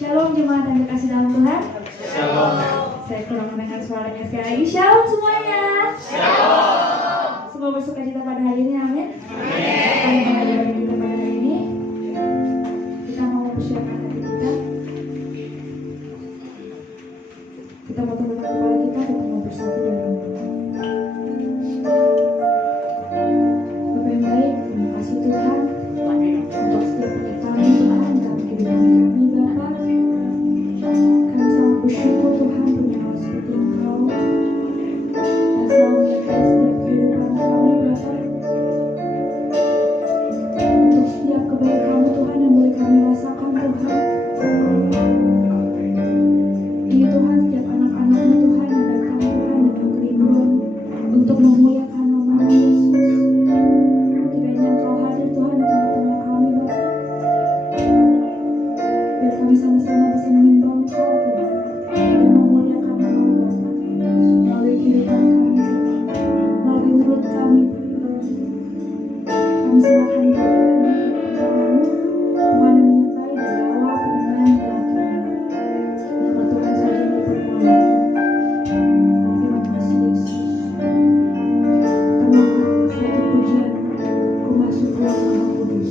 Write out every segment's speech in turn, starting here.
Shalom jemaat yang dikasih dalam Tuhan. Shalom. Saya kurang mendengar suaranya sekali lagi. Shalom semuanya. Shalom. Semua bersuka cita pada hari ini, amin. Amin. Amin. Kita pada hari ini kita mau mempersiapkan hati kita. Kita mau tundukkan kepala kita mau bersatu dalam doa. Bapa yang baik, terima kasih Tuhan untuk setiap penyertaan Tuhan dalam kehidupan kami, Bapa. Kami sangat bersyukur Tuhan punya Allah seperti Engkau yang selalu menyertai setiap kehidupan kami, Bapa. Untuk setiap kebaikan Tuhan yang boleh kami rasakan, Tuhan. Ini Tuhan, setiap anak-anak-Mu Tuhan yang datang Tuhan dengan kerinduan untuk memuliakan nama-Mu Yesus. Kiranya Engkau hadir Tuhan di tengah-tengah kami, Bapa. Biar kami sama-sama bisa menyembah Engkau Tuhan dan memuliakan nama-Mu Bapa melalui kehidupan kami, melalui mulut kami. Kami serahkan kepada tangan-Mu, Tuhan yang menyertai dari awal pendengaran hingga akhirnya. Nama Tuhan saja yang dipermuliakan. Terima kasih Yesus. Terima suatu pujian ku masuk ruang Maha Kudus.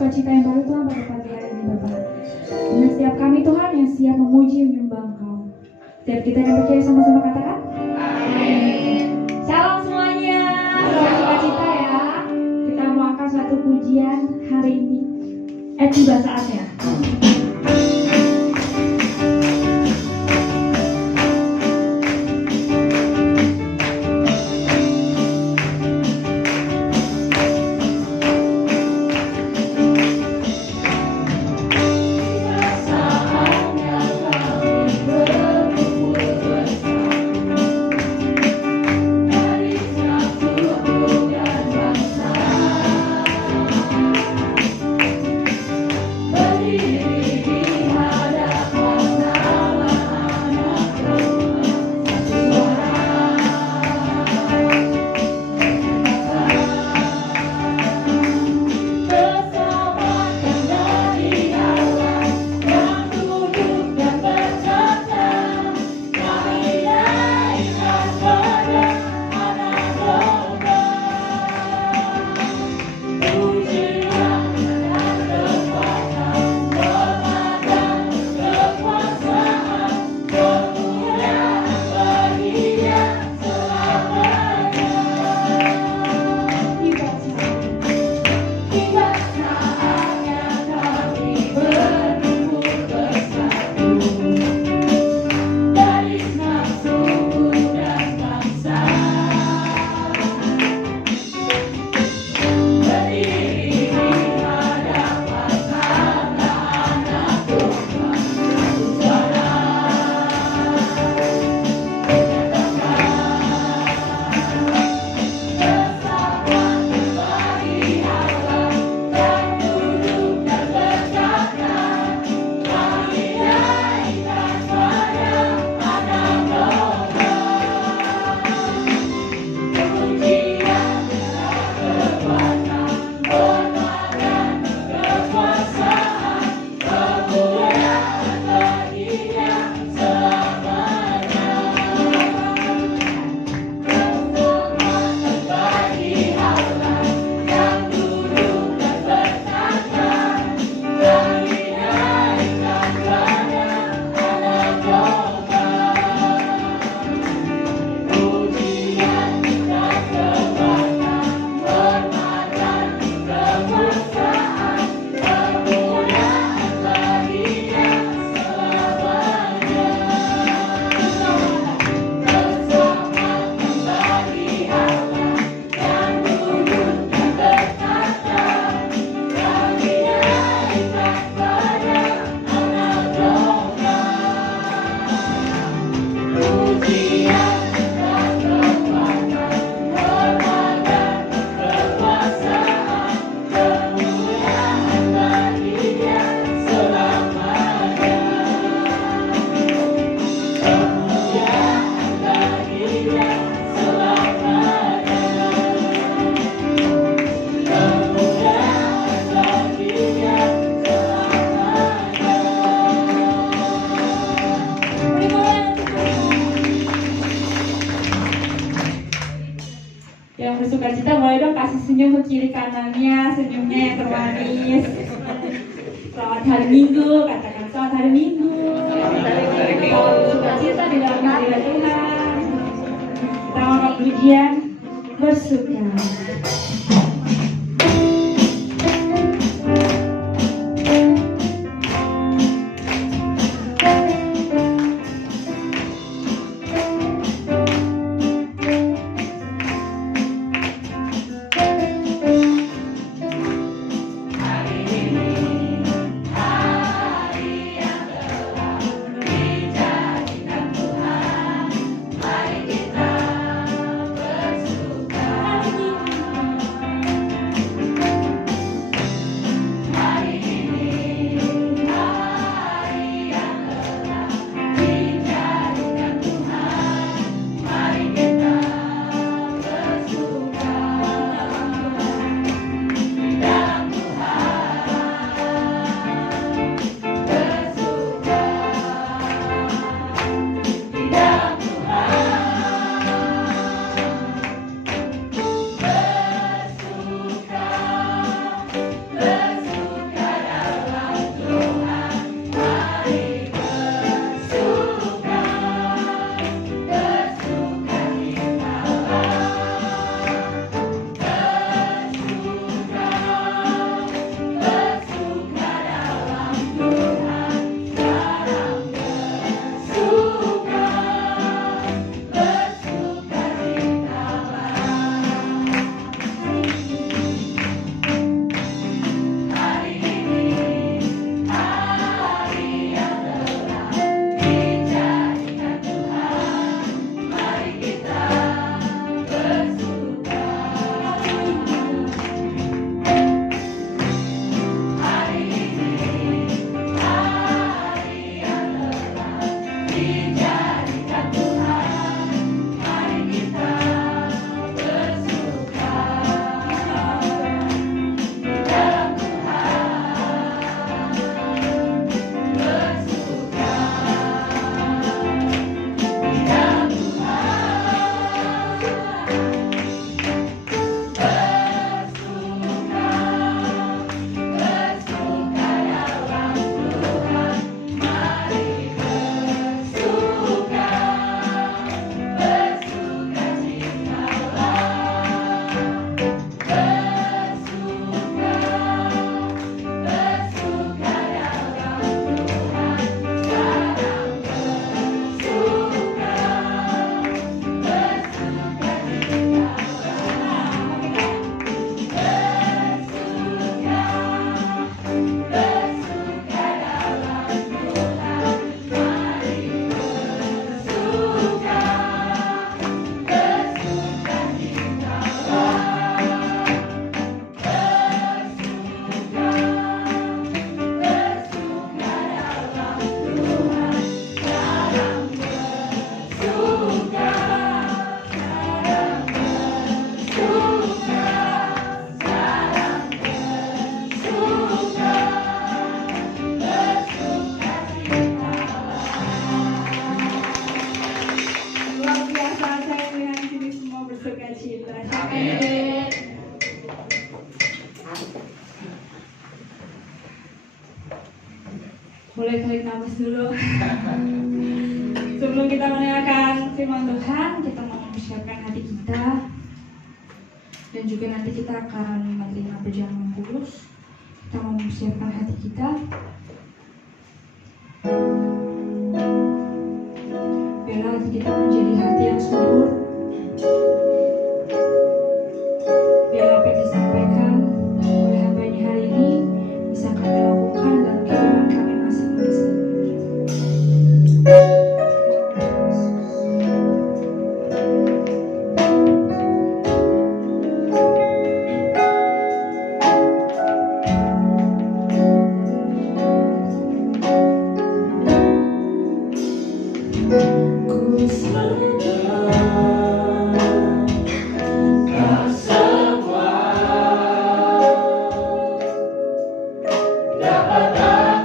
sukacita yang baru Tuhan pada pagi hari ini Bapa. Dan setiap kami Tuhan yang siap memuji menyembah Engkau. Setiap kita yang percaya sama-sama katakan amin. Shalom semuanya, selamat sukacita ya. Kita mau angkat satu pujian hari ini. Tiba saatnya. Bersukacita boleh dong kasih senyum ke kiri kanannya, senyumnya yang termanis. Selamat hari Minggu, katakan selamat hari Minggu. Selamat bersukacita di dalam hadirat Tuhan. Kita mau pujian bersuka. Boleh tarik nafas dulu. Sebelum kita mendengarkan firman Tuhan, kita mau mempersiapkan hati kita. Dan juga nanti kita akan menerima perjamuan kudus. Kita mau mempersiapkan hati kita. Biarlah hati kita menjadi hati yang subur. Biar apa yang disampaikan oleh hamba ini hari ini bisa kami lakukan dalam kehidupan kami masing-masing. Ku Kau semua dapat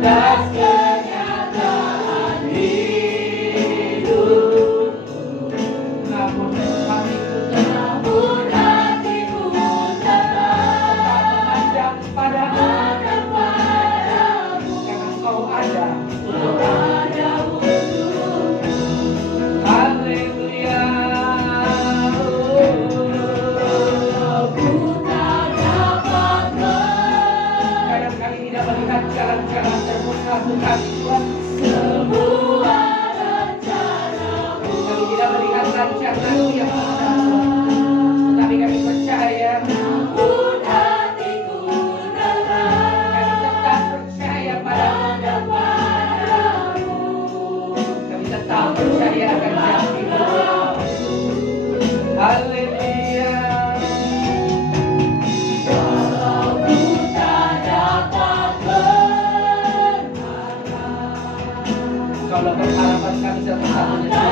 atas kenyataan hidup. Namun hatiku tetap memandang padamu, karena Engkau ada. Haleluya. Kadang kami tidak melihat jalan-jalan terbuka Tuhan. Kami tidak melihat rancangan-Mu yang ada, tetapi kami percaya. Kami tetap percaya padamu. Kami tetap percaya akan janji-Mu. Haleluya. Kalau pengharapan kami satu-satunya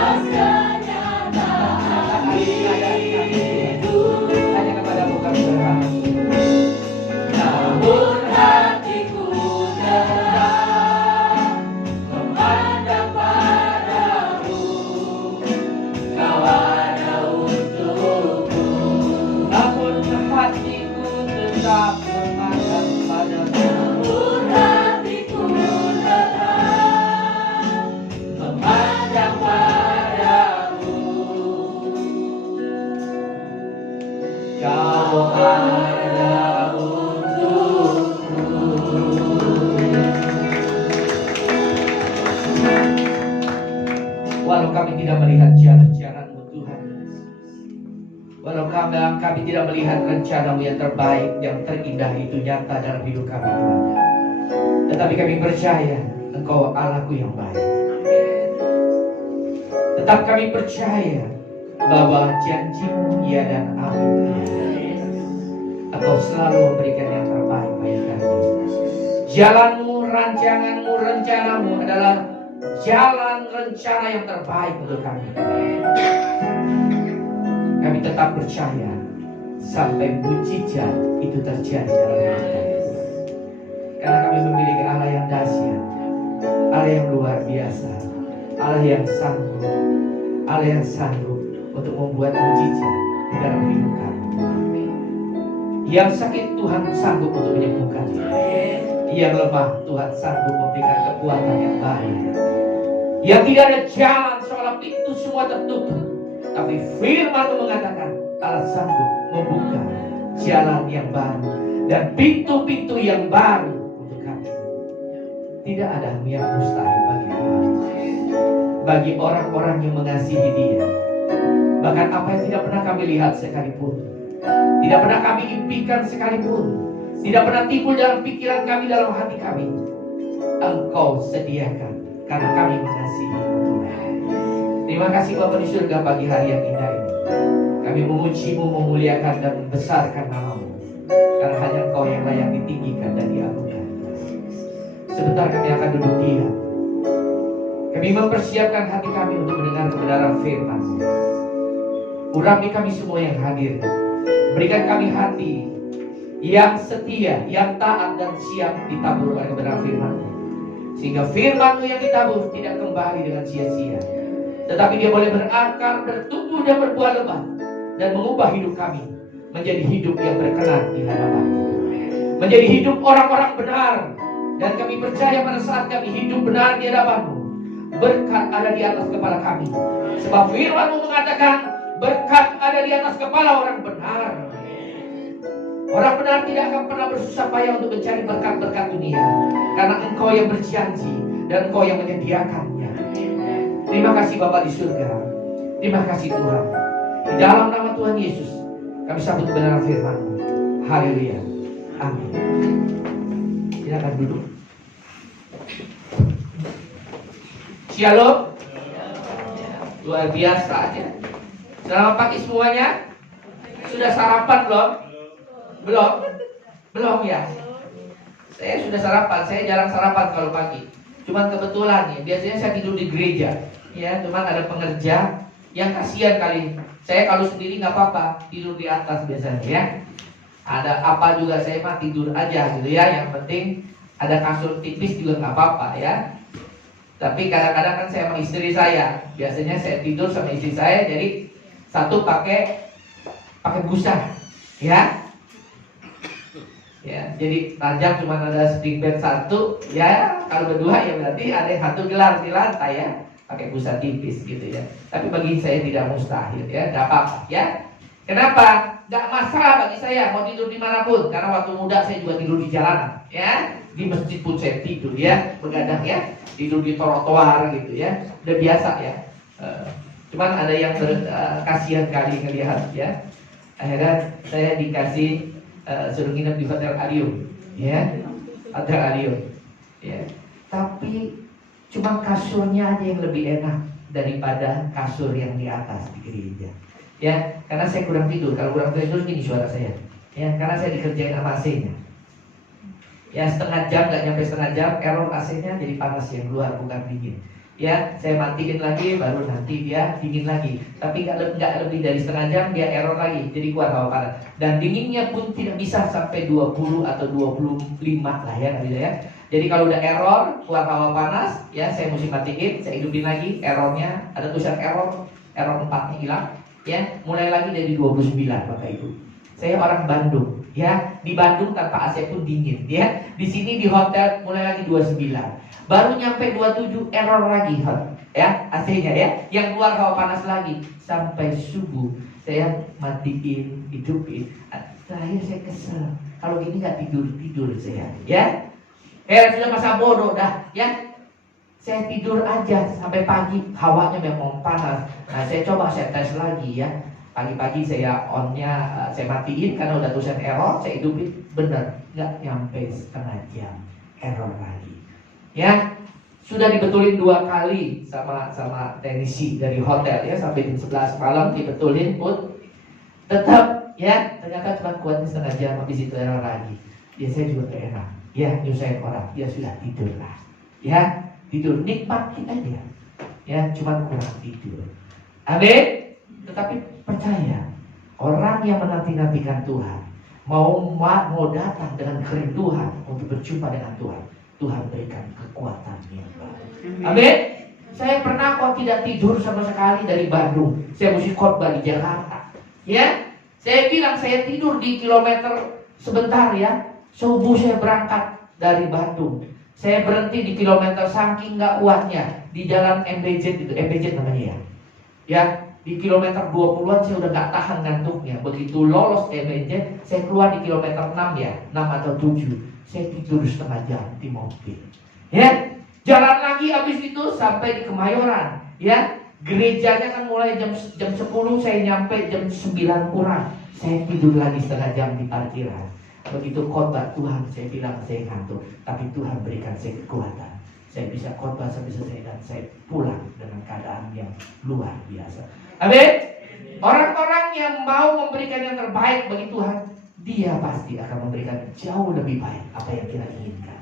hanya kepada-Mu kami berharap. Namun hatiku tetap memandang padamu, Kau ada untukku. Namun hatiku tetap memandang padamu. Namun hatiku tetap memandang padamu. Kau ada untukku. Walau kami tidak melihat jalan-jalan-Mu Tuhan, walau kami tidak melihat rencana-Mu yang terbaik, yang terindah itu nyata dalam hidup kami Tuhan, tetapi kami percaya Engkau Allahku yang baik. Tetap kami percaya bahwa janji-Mu ya dan amin. Engkau selalu memberikan yang terbaik bagi kami. Jalan-Mu, rancangan-Mu, rencana-Mu adalah jalan rencana yang terbaik untuk kami. Kami tetap percaya sampai mujizat itu terjadi dalam hidup kami. Karena kami memiliki Allah yang dahsyat, Allah yang luar biasa, Allah yang sanggup untuk membuat mujizat di dalam hidup kami. Yang sakit Tuhan sanggup untuk menyembuhkan. Yang lemah Tuhan sanggup memberikan kekuatan yang baik. Yang tidak ada jalan seolah pintu semua tertutup, tapi firman-Mu mengatakan Allah sanggup membuka jalan yang baru dan pintu-pintu yang baru untuk kami. Tidak ada yang mustahil bagi Tuhan. Bagi orang-orang yang mengasihi Dia, bahkan apa yang tidak pernah kami lihat sekalipun, tidak pernah kami impikan sekalipun, tidak pernah timbul dalam pikiran kami, dalam hati kami, Engkau sediakan karena kami mengasihi Tuhan. Terima kasih Bapa di surga pagi hari yang indah ini. Kami memuji-Mu, memuliakan dan membesarkan nama-Mu, karena hanya Engkau yang layak ditinggikan dan diagungkan. Sebentar kami akan duduk diam. Kami mempersiapkan hati kami untuk mendengar kebenaran firman. Urapi kami semua yang hadir. Berikan kami hati yang setia, yang taat dan siap ditabur oleh kebenaran firman-Mu, sehingga firman-Mu yang ditabur tidak kembali dengan sia-sia, tetapi dia boleh berakar, bertumbuh dan berbuah lebat, dan mengubah hidup kami menjadi hidup yang berkenan di hadapan-Mu, menjadi hidup orang-orang benar. Dan kami percaya pada saat kami hidup benar di hadapan-Mu, berkat ada di atas kepala kami. Sebab firman-Mu mengatakan berkat ada di atas kepala orang benar. Orang benar tidak akan pernah bersusah payah untuk mencari berkat-berkat dunia, karena Engkau yang berjanji dan Engkau yang menyediakannya. Terima kasih Bapa di surga. Terima kasih Tuhan. Di dalam nama Tuhan Yesus kami sambut kebenaran firman-Mu. Haleluya. Amin. Silakan duduk. Shalom. Luar biasa aja. Selamat pagi semuanya. Sudah sarapan belum? Belum ya. Saya sudah sarapan. Saya jarang sarapan kalau pagi. Cuman kebetulan ya, biasanya saya tidur di gereja. Ya, cuman ada pengerja yang kasihan kali. Saya kalau sendiri nggak apa-apa, tidur di atas biasanya ya. Ada apa juga saya mah tidur aja gitu ya. Yang penting Ada kasur tipis juga nggak apa-apa ya. Tapi kadang-kadang kan saya sama istri saya, biasanya saya tidur sama istri saya, jadi satu pakai busa, ya. Ya, jadi ranjang cuma ada spring bed satu, ya. Kalau berdua ya berarti ada yang satu gelar di lantai ya, pakai busa tipis gitu ya. Tapi bagi saya tidak mustahil ya, nggak apa-apa ya. Kenapa? Nggak masalah bagi saya mau tidur dimanapun, karena waktu muda saya juga tidur di jalanan, ya. Di masjid pun saya tidur ya, begadang ya, tidur di trotoar gitu ya, udah biasa ya. Cuman ada yang kasihan kali ngelihat ya. Akhirnya saya dikasih suruh nginep di hotel Arium, ya, hotel Arium, ya. Tapi cuma kasurnya aja yang lebih enak daripada kasur yang di atas di gereja. Ya, karena saya kurang tidur. Kalau kurang tidur gini suara saya. Ya, karena saya dikerjain sama AC-nya. Ya, setengah jam, nggak nyampe setengah jam, error AC-nya jadi panas yang keluar, bukan dingin. Ya, saya matiin lagi, baru nanti dia dingin lagi. Tapi nggak lebih dari setengah jam dia error lagi, jadi keluar hawa panas. Dan dinginnya pun tidak bisa sampai 20 atau 25 lah ya, ya. Jadi kalau udah error, keluar hawa panas, ya saya mesti matiin, saya hidupin lagi, errornya ada tulisan error 4-nya hilang. Ya, mulai lagi dari 29 Bapak Ibu. Saya orang Bandung, ya. Di Bandung tanpa AC pun dingin, ya. Di sini di hotel mulai lagi 29. Baru nyampe 27 error lagi, ya, AC-nya ya. Yang keluar hawa panas lagi sampai subuh. Saya matiin, hidupin. Terakhir saya kesel. Kalau gini nggak tidur saya, ya. Sudah masa bodoh dah, ya. Saya tidur aja sampai pagi, hawanya memang panas. Nah, saya coba saya tes lagi ya. Pagi-pagi saya on-nya saya matiin karena udah tulisan error, saya hidupin, bener, nggak nyampe setengah jam error lagi. Ya, sudah dibetulin 2 kali sama teknisi dari hotel ya, sampai jam 11 malam dibetulin pun tetap ya, ternyata cuma kuatnya setengah jam, habis itu error lagi. Ya saya juga gak enak, ya nyusahin orang, ya sudah tidur lah, ya. Tidur, nikmatin aja. Ya, cuma kurang tidur. Amin. Tetapi percaya, orang yang menanti-nantikan Tuhan, mau datang dengan kerinduan untuk berjumpa dengan Tuhan, Tuhan berikan kekuatannya. Amin. Saya pernah kok tidak tidur sama sekali dari Bandung. Saya mesti khotbah di Jakarta. Ya, saya bilang saya tidur di kilometer sebentar ya. Subuh saya berangkat dari Bandung. Saya berhenti di kilometer saking nggak kuatnya di jalan MBZ itu, MBZ namanya ya. Ya, di kilometer 20-an saya udah nggak tahan ngantuknya. Begitu lolos MBZ, saya keluar di kilometer 6 ya, 6 atau 7. Saya tidur setengah jam di mobil. Ya, jalan lagi habis itu sampai di Kemayoran. Ya, gerejanya kan mulai jam 10, saya nyampe jam 9 kurang. Saya tidur lagi setengah jam di parkiran. Begitu khotbah Tuhan, saya bilang saya ngantuk, tapi Tuhan berikan saya kekuatan. Saya bisa khotbah sampai selesai dan saya pulang dengan keadaan yang luar biasa. Amin. Orang-orang yang mau memberikan yang terbaik bagi Tuhan, dia pasti akan memberikan jauh lebih baik apa yang kita inginkan.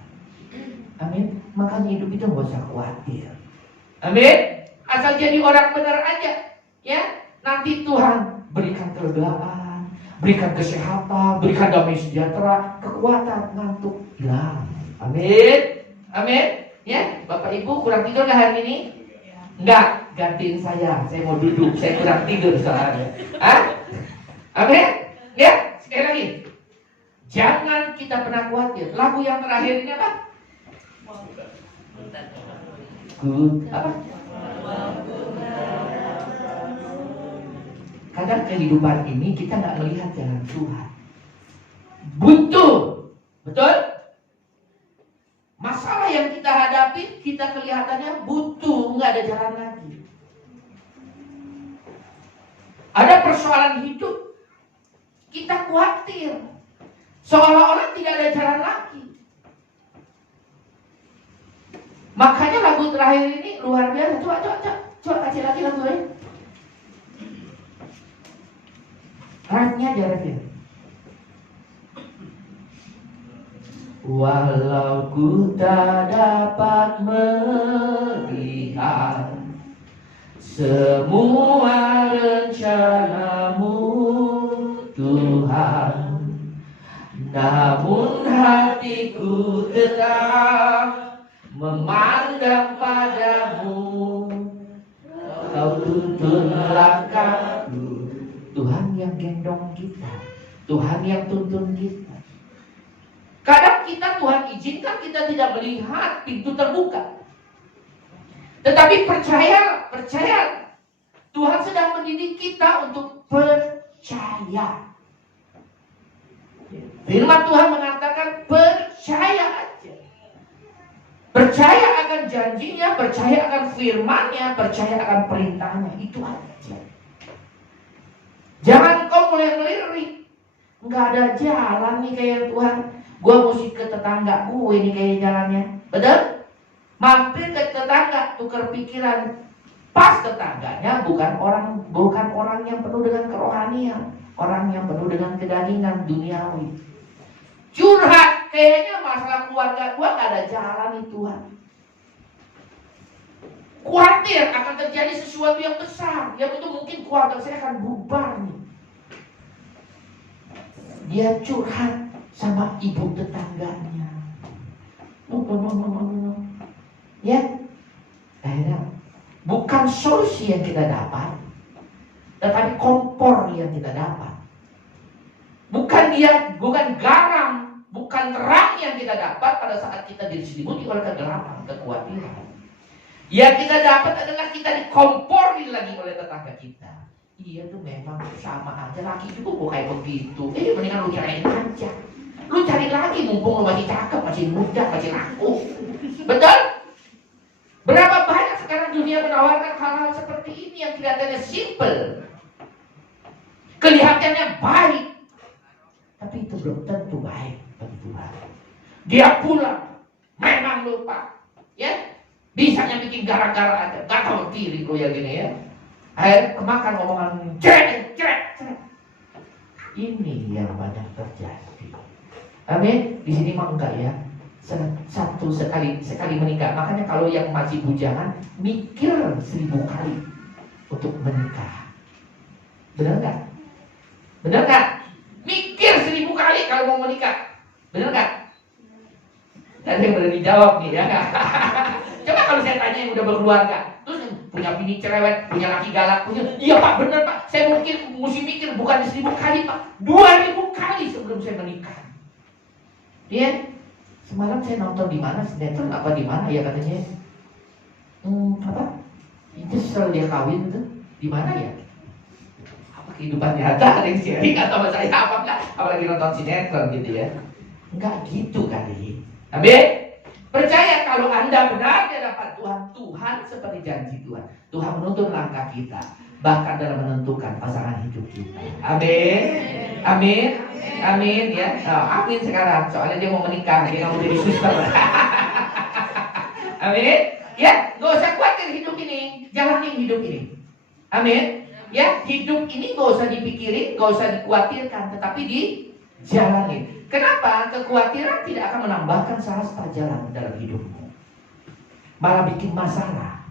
Amin. Makanya hidup itu nggak usah khawatir. Amin. Asal jadi orang benar aja, ya. Nanti Tuhan berikan kelegaan, berikan kesehatan, berikan damai sejahtera, kekuatan, ngantuk hilang. Amin. Amin. Ya, Bapak Ibu kurang tidur nggak hari ini? Enggak, gantiin saya mau duduk, saya kurang tidur soalnya. Amin. Ya, sekali lagi. Jangan kita pernah khawatir. Lagu yang terakhir ini apa? Apa? Kadang kehidupan ini kita nggak melihat jalan Tuhan. Buntu, betul? Masalah yang kita hadapi, kita kelihatannya buntu, nggak ada jalan lagi. Ada persoalan hidup, kita khawatir, seolah-olah tidak ada jalan lagi. Makanya lagu terakhir ini luar biasa. Coba kasih lagi lagunya. Rapnya aja rapnya. Walau ku tak dapat melihat semua rencanamu Tuhan, namun hatiku tetap memandang padamu, kau tuntun langkahku. Tuhan yang gendong kita, Tuhan yang tuntun kita. Kadang kita Tuhan izinkan kita tidak melihat pintu terbuka, tetapi percaya Tuhan sedang mendidik kita untuk percaya. Firman Tuhan mengatakan percaya aja. Percaya akan janjinya, percaya akan firman-Nya, percaya akan perintahnya. Itu aja. Jangan kau mulai melirik. Nggak ada jalan nih kayak Tuhan. Gua mesti ke tetangga gue nih kayak jalannya. Betul? Mampir ke tetangga, tukar pikiran. Pas tetangganya bukan orang yang penuh dengan kerohanian, orang yang penuh dengan kedagingan duniawi. Curhat, kayaknya masalah keluarga gua nggak ada jalan nih Tuhan. Khawatir akan terjadi sesuatu yang besar, yang itu mungkin keluarga saya akan bubar nih. Dia curhat sama ibu tetangganya. Ya, akhirnya bukan solusi yang kita dapat, tetapi kompor yang kita dapat. Bukan garam, bukan terang yang kita dapat pada saat kita diselimuti oleh kegelapan, kekhawatiran. Yang kita dapat adalah kita dikompori lagi oleh tetangga kita. Iya tuh memang sama aja, laki juga kok kayak begitu. Mendingan lu cariin aja. Lu cari lagi mumpung lu masih cakep, masih muda, masih laku. Betul? Berapa banyak sekarang dunia menawarkan hal-hal seperti ini yang kelihatannya simple, kelihatannya baik, tapi itu belum tentu baik bagi Tuhan. Dia pulang, memang lupa, ya, bisanya bikin gara-gara aja, gak tahu diri lo ya gini ya. Akhirnya kemakan omongan cek. Ini yang banyak terjadi. Amin. Di sini mah enggak ya. Sekali menikah. Makanya kalau yang masih bujangan mikir 1000 kali untuk menikah. Benar nggak? Benar nggak? Mikir 1000 kali kalau mau menikah. Benar nggak? Ada yang berani jawab nih ya nggak? Coba kalau saya tanya yang udah berkeluarga, terus punya bini cerewet, punya laki galak, iya Pak, benar Pak. Saya mungkin mesti mikir bukan 1000 kali Pak, 2000 kali sebelum saya menikah. Iya. Semalam saya nonton di mana, sinetron apa di mana ya katanya, apa? Itu setelah dia kawin itu di mana ya? Apa kehidupan nyata ada yang sharing atau saya apa enggak? Apalagi nonton sinetron gitu ya? Enggak gitu kali. Amin. Percaya kalau Anda benar di hadapan Tuhan seperti janji Tuhan. Tuhan menuntun langkah kita, bahkan dalam menentukan pasangan hidup kita. Amin. Amin. Amin ya. Amin sekarang. Soalnya dia mau menikah, dia mau jadi suster. Amin. Ya, gak usah khawatir hidup ini, jalanin hidup ini. Amin. Ya, hidup ini gak usah dipikirin, gak usah dikhawatirkan, tetapi dijalanin. Kenapa? Kekhawatiran tidak akan menambahkan sahasta jalan dalam hidupmu, malah bikin masalah.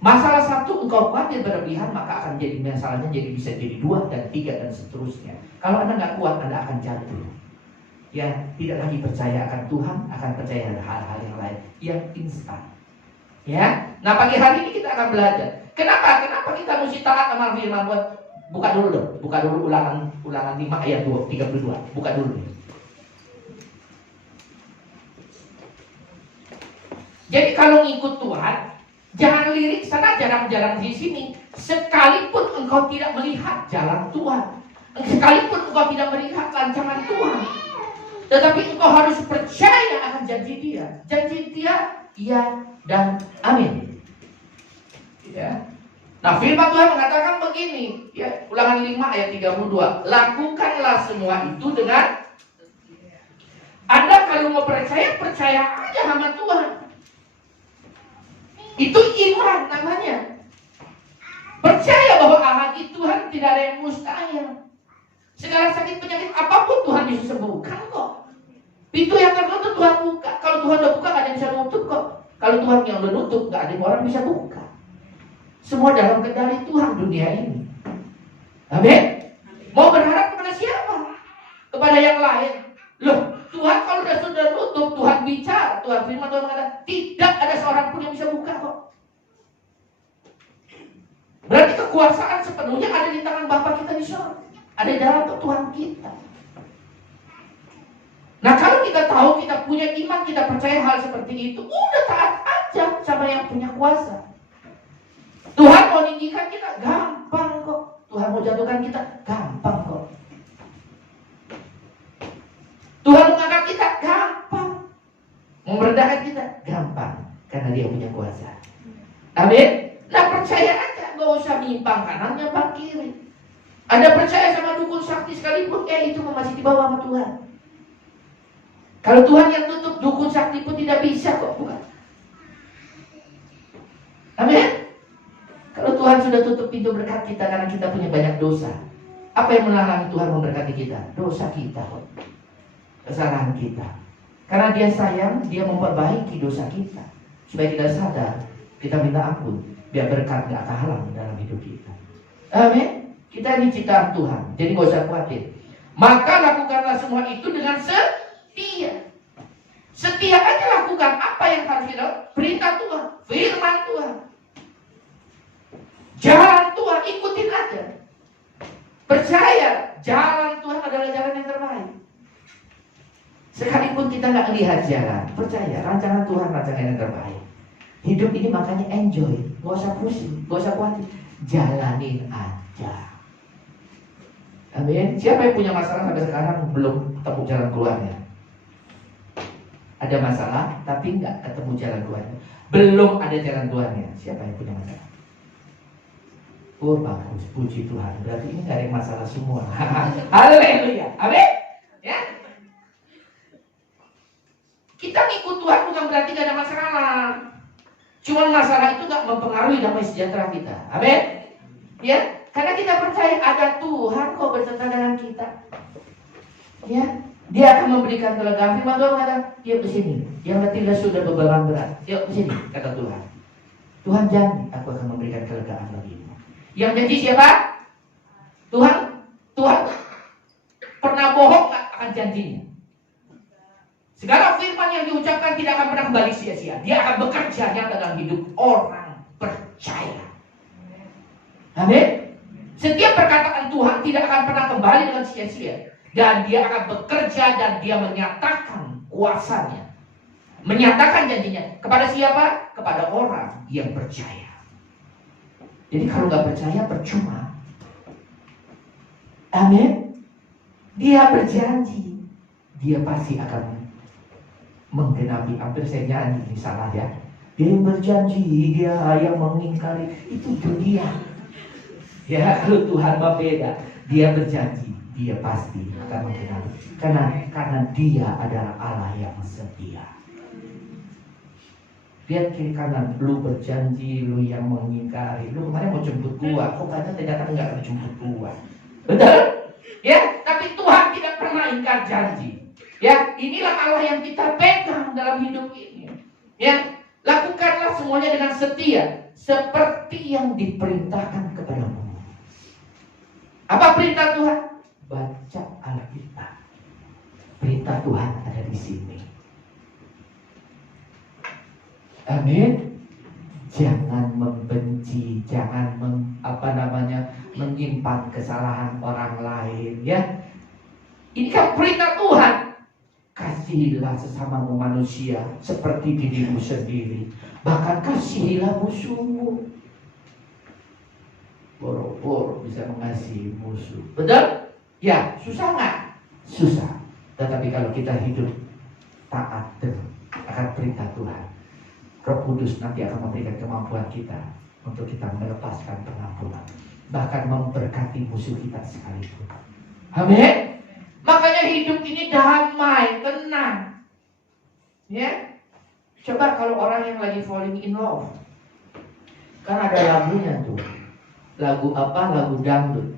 Masalah satu engkau khawatir berlebihan, maka akan jadi masalahnya bisa jadi 2 dan 3 dan seterusnya. Kalau Anda nggak kuat, Anda akan jatuh. Ya, tidak lagi percaya akan Tuhan, akan percaya hal-hal yang lain yang instan. Ya, nah pagi hari ini kita akan belajar. Kenapa kita mesti taat sama firman Tuhan? Buka dulu ulangan 5 ayat 32. Buka dulu. Jadi kalau ngikut Tuhan, jangan lirik sana, jarang-jarang di sini. Sekalipun engkau tidak melihat jalan Tuhan, sekalipun engkau tidak melihat rancangan Tuhan, tetapi engkau harus percaya akan janji Dia. Janji Dia, iya dan amin. Ya. Nah, firman Tuhan mengatakan begini, ya, Ulangan 5 ayat 32. Lakukanlah semua itu dengan Anda kalau mau percaya aja sama Tuhan. Itu iman namanya. Percaya bahwa hati Tuhan tidak ada yang mustahil. Segala sakit penyakit apapun Tuhan bisa sembuhkan kok. Pintu yang tertutup Tuhan buka. Kalau Tuhan udah buka, gak ada yang bisa nutup kok. Kalau Tuhan yang udah nutup, gak ada yang orang bisa buka. Semua dalam kendali Tuhan dunia ini. Amin. Mau berharap kepada siapa? Kepada yang lain. Loh, Tuhan kalau sudah nutup, Tuhan bicara. Tuhan, firman Tuhan mengatakan tidak ada seorang pun yang bisa buka kok. Berarti kekuasaan sepenuhnya ada di tangan Bapa kita di surga. Ada di dalam Tuhan kita. Nah kalau kita tahu, kita punya iman, kita percaya hal seperti itu, udah taat aja sama yang punya kuasa. Tuhan mau ninggikan kita, gampang kok. Tuhan mau jatuhkan kita, gampang kok. Tuhan mau ngangkat kita, gampang. Mau merendahkan kita, gampang. Karena dia punya kuasa. Amin. Nah percaya aja, gak usah nyimpang kanan, nyimpang kiri. Anda percaya sama dukun sakti sekalipun, itu masih di bawah sama Tuhan. Kalau Tuhan yang tutup, dukun sakti pun tidak bisa kok bukan. Amin. Kalau Tuhan sudah tutup pintu berkat kita karena kita punya banyak dosa, apa yang menghalangi Tuhan memberkati kita? Dosa kita kok. Kesalahan kita. Karena dia sayang, dia memperbaiki dosa kita. Supaya kita sadar, kita minta ampun. Biar berkat gak kehalang dalam hidup kita. Amin. Kita ini ciptaan Tuhan. Jadi gak usah khawatir. Maka lakukanlah semua itu dengan setia. Setia aja lakukan apa yang harus kita lakukan. Perintah Tuhan, firman Tuhan, jalan Tuhan, ikutin aja. Percaya jalan Tuhan adalah jalan yang terbaik. Sekalipun kita nggak lihat jalan, percaya rancangan Tuhan rancangan yang terbaik. Hidup ini makanya enjoy, gak usah pusing, gak usah khawatir, jalanin aja. Amin. Siapa yang punya masalah sampai sekarang belum ketemu jalan keluarnya? Ada masalah tapi nggak ketemu jalan keluarnya, belum ada jalan keluarnya. Siapa yang punya masalah? Oh bagus, puji Tuhan. Berarti ini nggak ada masalah semua. Haleluya, amin. Ya. Kita ngikut Tuhan bukan berarti nggak ada masalah. Cuman masalah itu nggak mempengaruhi damai sejahtera kita. Amin. Ya, karena kita percaya ada Tuhan kok beserta dengan kita. Ya, dia akan memberikan kelegaan. Firman Tuhan mengatakan, yuk ke sini. Yang letih lesu dan beban berat, yuk ke sini, kata Tuhan. Tuhan janji, aku akan memberikan kelegaan bagimu. Yang janji siapa? Tuhan. Tuhan pernah bohong gak akan janjinya? Segala firman yang diucapkan tidak akan pernah kembali sia-sia. Dia akan bekerja nyata dalam hidup orang percaya. Amin. Setiap perkataan Tuhan tidak akan pernah kembali dengan sia-sia. Dan dia akan bekerja dan dia menyatakan kuasanya. Menyatakan janjinya. Kepada siapa? Kepada orang yang percaya. Jadi kalau gak percaya percuma. Amin. Dia berjanji. Dia pasti akan menggenapi. Hampir saya nyanyi ini salah ya. Dia yang berjanji, dia yang mengingkari. Itu dia. Ya kalau Tuhan berbeda. Dia berjanji. Dia pasti akan menggenapi. Karena dia adalah Allah yang setia. Lihat kiri kanan, lu berjanji, lu yang mengingkari. Lu kemarin mau jemput gua, kok katanya ternyata enggak akan jemput gua. Betul? Ya, tapi Tuhan tidak pernah ingkar janji. Ya, inilah Allah yang kita pegang dalam hidup ini. Ya, lakukanlah semuanya dengan setia, seperti yang diperintahkan kepadamu. Apa perintah Tuhan? Baca Alkitab. Perintah Tuhan ada di sini. Amin. Jangan membenci, jangan menyimpan kesalahan orang lain, ya. Ini kan perintah Tuhan. Kasihilah sesamamu manusia seperti dirimu sendiri. Bahkan kasihilah musuhmu. Boro-boro bisa mengasihi musuh. Betul? Ya, susah nggak? Susah. Tetapi kalau kita hidup taat akan perintah Tuhan, Roh Kudus nanti akan memberikan kemampuan kita untuk kita melepaskan pengampunan, bahkan memberkati musuh kita sekalipun. Amin. Makanya hidup ini damai, tenang. Ya. Coba kalau orang yang lagi falling in love, kan ada lagunya tuh. Lagu apa? Lagu dangdut.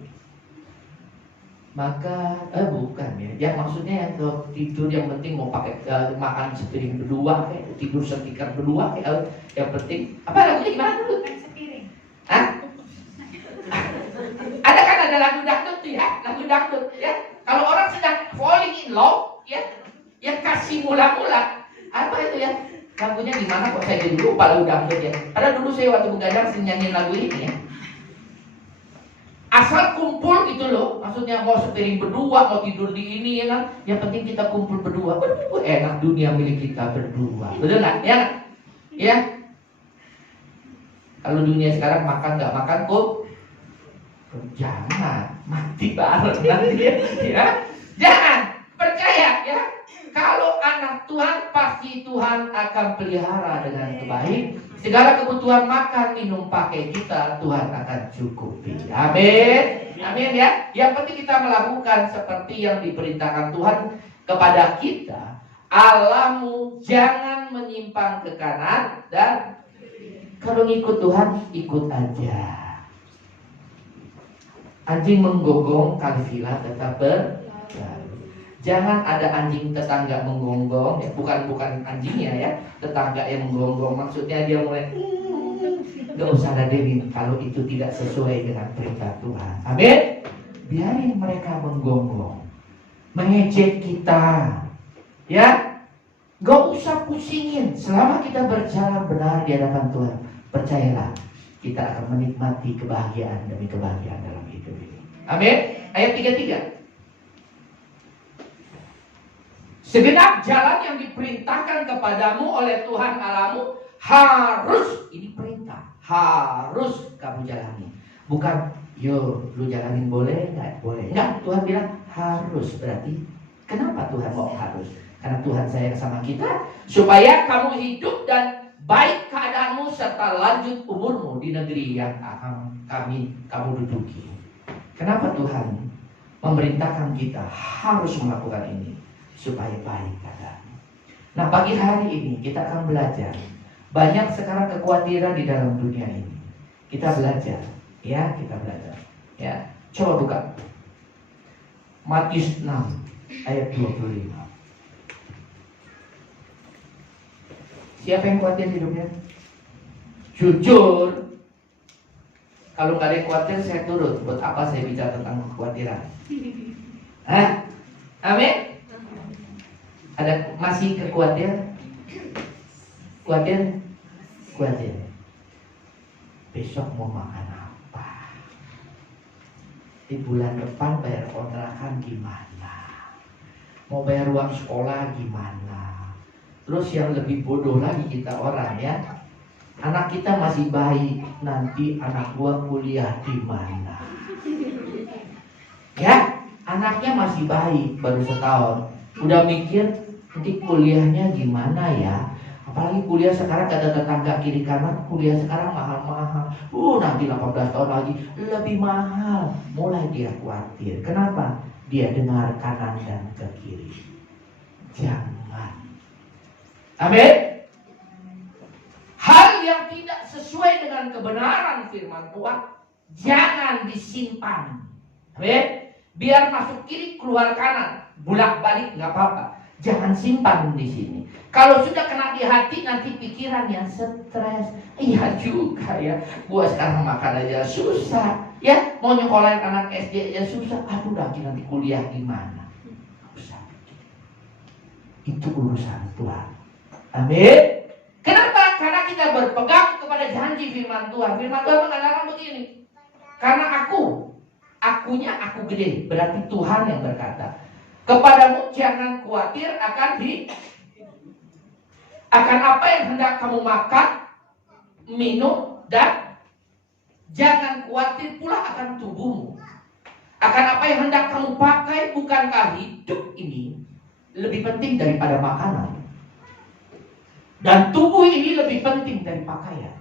Maka bukan ya. Yang maksudnya yang tidur yang penting mau pakai makan sepiring berdua, kayak tidur setikar berdua, kayak yang penting apa lagunya gimana dulu? Sepiring. Hah? Ada kan ada lagu dangdut tuh ya, lagu dangdut ya. Kalau orang sedang falling in love ya, yang kasih mula-mula apa itu ya? saya dulu lupa udah ya. Karena dulu saya waktu begadang sering nyanyiin lagu ini ya. Asal kumpul gitu loh, maksudnya mau sepiring berdua, mau tidur di ini ya kan. Yang penting kita kumpul berdua. Aduh, enak dunia milik kita berdua. Betul nggak? Ya, ya. Kalau dunia sekarang makan nggak makan kok, jangan mati bareng nanti ya. Jangan percaya ya. Kalau anak Tuhan pasti Tuhan akan pelihara dengan baik. Segala kebutuhan makan, minum, pakai kita Tuhan akan cukupi. Amin. Amin ya. Yang penting kita melakukan seperti yang diperintahkan Tuhan kepada kita. Allahmu jangan menyimpang ke kanan dan kalau ngikut Tuhan ikut aja. Anjing menggonggong kalifila tetap berlari. Jangan ada anjing tetangga menggonggong, ya, bukan anjingnya ya, tetangga yang menggonggong. Maksudnya dia mulai, gak usah ladenin kalau itu tidak sesuai dengan perintah Tuhan. Amin. Biarin mereka menggonggong, mengejek kita, ya. Gak usah pusingin. Selama kita berjalan benar di hadapan Tuhan, percayalah kita akan menikmati kebahagiaan demi kebahagiaan dalam hidup ini. Amin. Ayat 33. Segenap jalan yang diperintahkan kepadamu oleh Tuhan Allahmu harus, ini perintah, harus kamu jalani. Bukan, yo lu jalanin boleh nggak? Boleh. Enggak, Tuhan bilang harus. Berarti kenapa Tuhan mau harus? Karena Tuhan sayang sama kita supaya kamu hidup dan baik keadaanmu serta lanjut umurmu di negeri yang akan kamu duduki. Kenapa Tuhan memerintahkan kita harus melakukan ini? Supaya baik keadaanmu. Nah, pagi hari ini kita akan belajar. Banyak sekarang kekhawatiran di dalam dunia ini. Kita belajar, ya, kita belajar. Ya, coba buka Matius 6 ayat 25. Siapa yang khawatir hidupnya? Jujur. Kalau nggak ada yang khawatir, saya turut. Buat apa saya bicara tentang kekhawatiran? Hah? Amin. Ada masih kekhawatiran? Khawatir. Besok mau makan apa? Di bulan depan bayar kontrakan gimana? Mau bayar uang sekolah gimana? Terus yang lebih bodoh lagi kita orang ya, anak kita masih bayi, nanti anak gua kuliah di mana? Ya, anaknya masih bayi, baru setahun, udah mikir nanti kuliahnya gimana ya? Apalagi kuliah sekarang ada tetangga kiri kanan, kuliah sekarang mahal-mahal. Nanti 18 tahun lagi lebih mahal. Mulai dia khawatir. Kenapa? Dia dengar kanan dan ke kiri. Jangan. Amin. Hal yang tidak sesuai dengan kebenaran firman Tuhan jangan disimpan. Amin. Biar masuk kiri keluar kanan, bolak-balik nggak apa-apa. Jangan simpan di sini. Kalau sudah kena di hati nanti pikiran yang stres. Iya juga ya. Gua sekarang makan aja susah. Ya, mau nyekolahin anak SD aja susah. Aduh, nanti kuliah gimana? Usah. Itu urusan Tuhan. Amin. Kenapa? Karena kita berpegang kepada janji firman Tuhan. Firman Tuhan mengatakan begini. Karena akunya aku gede. Berarti Tuhan yang berkata. Kepadamu jangan khawatir akan apa yang hendak kamu makan, minum, dan jangan khawatir pula akan tubuhmu. Akan apa yang hendak kamu pakai, bukankah hidup ini lebih penting daripada makanan? Dan tubuh ini lebih penting dari pakaian.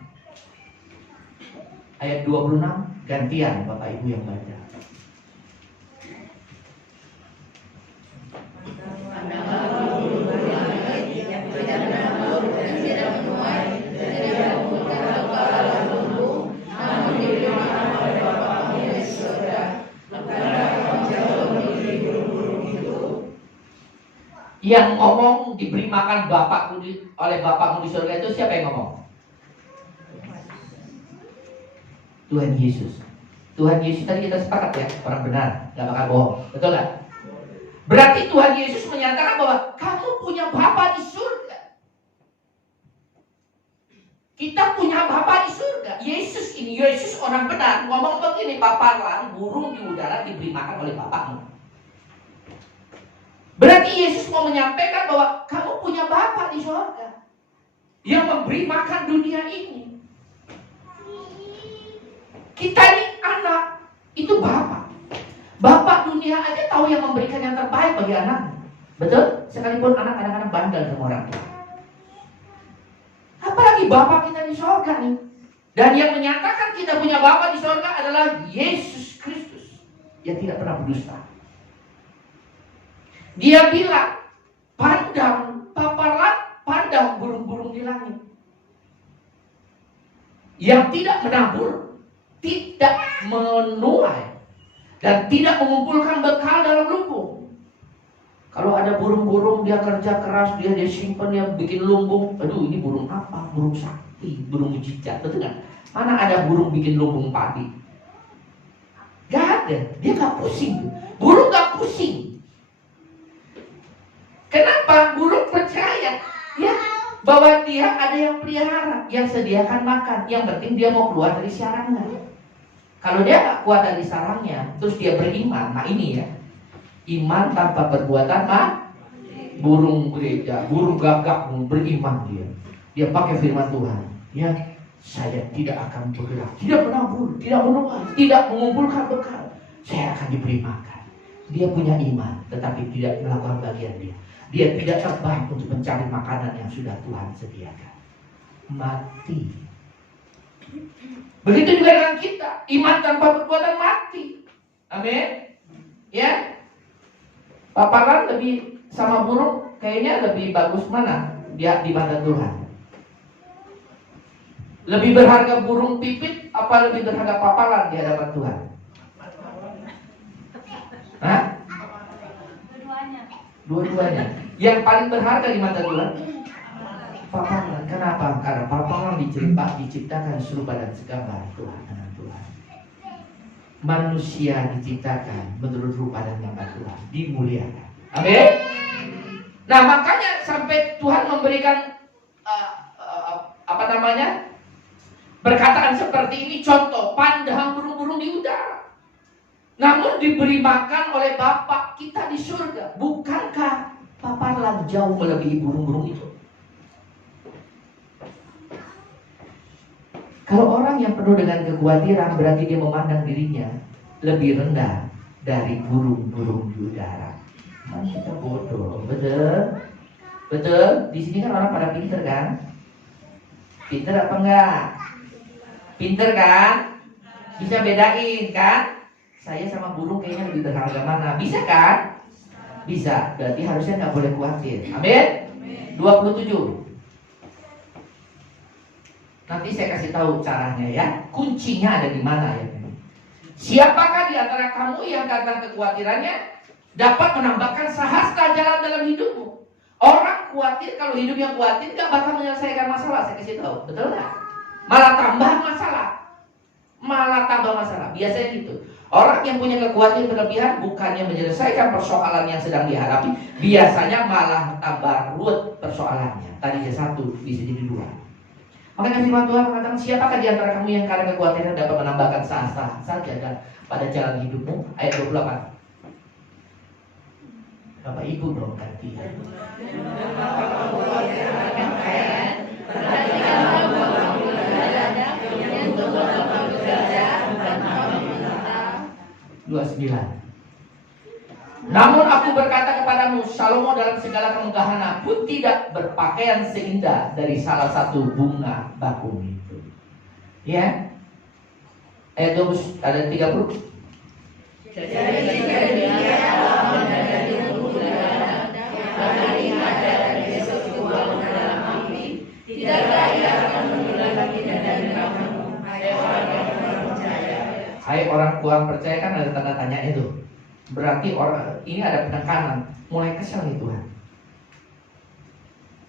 Ayat 26, gantian Bapak Ibu yang baca. Yang ngomong diberi makan oleh Bapakmu di surga itu siapa yang ngomong? Tuhan Yesus. Tuhan Yesus tadi kita sepakat ya, orang benar, gak bakal bohong, betul gak? Berarti Tuhan Yesus menyatakan bahwa kamu punya Bapa di surga. Kita punya Bapa di surga. Yesus orang benar ngomong begini, paparlah burung di udara diberi makan oleh Bapakmu. Berarti Yesus mau menyampaikan bahwa kamu punya Bapa di surga yang memberi makan dunia ini. Kita ini anak, itu Bapa. Bapak dunia aja tahu yang memberikan yang terbaik bagi anak. Betul? Sekalipun anak-anak bandel sama orang tua. Apalagi Bapa kita di surga nih. Dan yang menyatakan kita punya Bapa di surga adalah Yesus Kristus yang tidak pernah berdusta. Dia bilang, pandang burung-burung di langit. Yang tidak menabur, tidak menuai, dan tidak mengumpulkan bekal dalam lumbung. Kalau ada burung-burung dia kerja keras, dia simpan, dia bikin lumbung. Aduh, ini burung apa? Burung sakti, burung mujizat, betul kan? Mana ada burung bikin lumbung padi? Gak ada, dia gak pusing. Burung gak pusing. Kenapa? Burung percaya ya bahwa dia ada yang pelihara, yang sediakan makan. Yang penting dia mau keluar dari sarangnya. Kalau dia gak kuat dari sarangnya, terus dia beriman. Nah ini ya, iman tanpa perbuatan burung gereja, burung gagak beriman dia. Dia pakai firman Tuhan. Ya, saya tidak akan bergerak, tidak menabur, tidak menuai, tidak mengumpulkan bekal. Saya akan diberi makan. Dia punya iman, tetapi tidak melakukan bagian dia. Dia tidak terbaik untuk mencari makanan yang sudah Tuhan sediakan. Mati. Begitu juga dengan kita. Iman tanpa perbuatan mati. Amin. Ya. Paparan lebih sama burung, kayaknya lebih bagus mana dia di mata Tuhan? Lebih berharga burung pipit apa lebih berharga paparan di hadapan Tuhan? Hah? Dua-duanya. Yang paling berharga di mata Tuhan? Paparan. Kenapa? Karena paparan diciptakan serupa dan segambar Tuhan dengan Tuhan. Manusia diciptakan menurut rupa dan gambar Tuhan, dimuliakan. Amin. Nah makanya sampai Tuhan memberikan perkataan seperti ini, contoh, pandang burung-burung di udara, namun diberi makan oleh Bapa kita di surga. Bukankah paparan jauh melebihi burung-burung itu? Kalau orang yang penuh dengan kekhawatiran, berarti dia memandang dirinya lebih rendah dari burung-burung di udara. Kan kita bodoh, betul? Betul? Di sini kan orang pada pinter kan? Pinter apa enggak? Pinter kan? Bisa bedain kan? Saya sama burung kayaknya lebih berharga mana? Bisa kan? Bisa. Berarti harusnya nggak boleh khawatir. Amin? 27. Nanti saya kasih tahu caranya ya. Kuncinya ada di mana ya? Siapakah di antara kamu yang karena kekhawatirannya dapat menambahkan sehasta jalan dalam hidupmu? Orang khawatir, kalau hidupnya khawatir gak bakal menyelesaikan masalah. Saya kasih tahu, betul nggak? Malah tambah masalah. Malah tambah masalah. Biasanya gitu. Orang yang punya kekhawatiran berlebihan bukannya menyelesaikan persoalan yang sedang dihadapi, biasanya malah tambah ruwet persoalannya. Tadinya satu, bisa jadi dua. Makanya firman Tuhan mengatakan, siapakah di antara kamu yang karena kekhawatiran dapat menambahkan sehasta saja pada jalan hidupmu? Ayat 28. Bapak Ibu dong ganti. Dua 29. Namun aku berkata kepadamu, Salomo dalam segala kemegahannya pun tidak berpakaian seindah dari salah satu bunga bakung itu. Ya. Ayat 20, ada 30. Hai orang kurang percaya, kan ada tanda tanya itu. Berarti orang ini ada penekanan, mulai kesel nih Tuhan.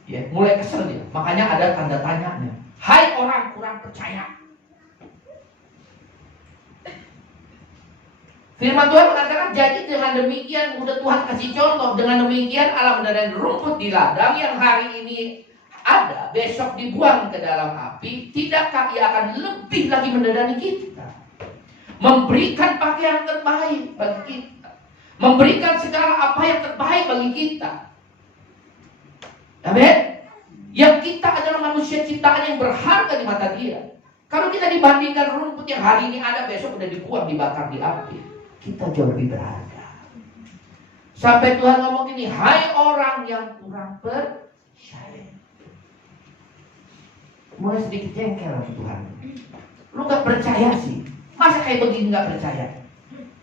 Ya, mulai kesel dia. Makanya ada tanda tanyanya. Hai orang kurang percaya. Firman Tuhan mengatakan, jadi dengan demikian udah Tuhan kasih contoh, dengan demikian Allah mendanai rumput di ladang yang hari ini ada besok dibuang ke dalam api, tidakkah ia akan lebih lagi mendadani kita, memberikan pakaian terbaik bagi kita, memberikan segala apa yang terbaik bagi kita. Amin. Yang kita adalah manusia ciptaan yang berharga di mata Dia. Kalau kita dibandingkan rumput yang hari ini ada, besok udah dibuang, dibakar di api, kita jauh lebih berharga. Sampai Tuhan ngomong gini, hai orang yang kurang percaya. Mulai sedikit jengkel sama Tuhan. Lu gak percaya sih? Masa kayak begini gak percaya?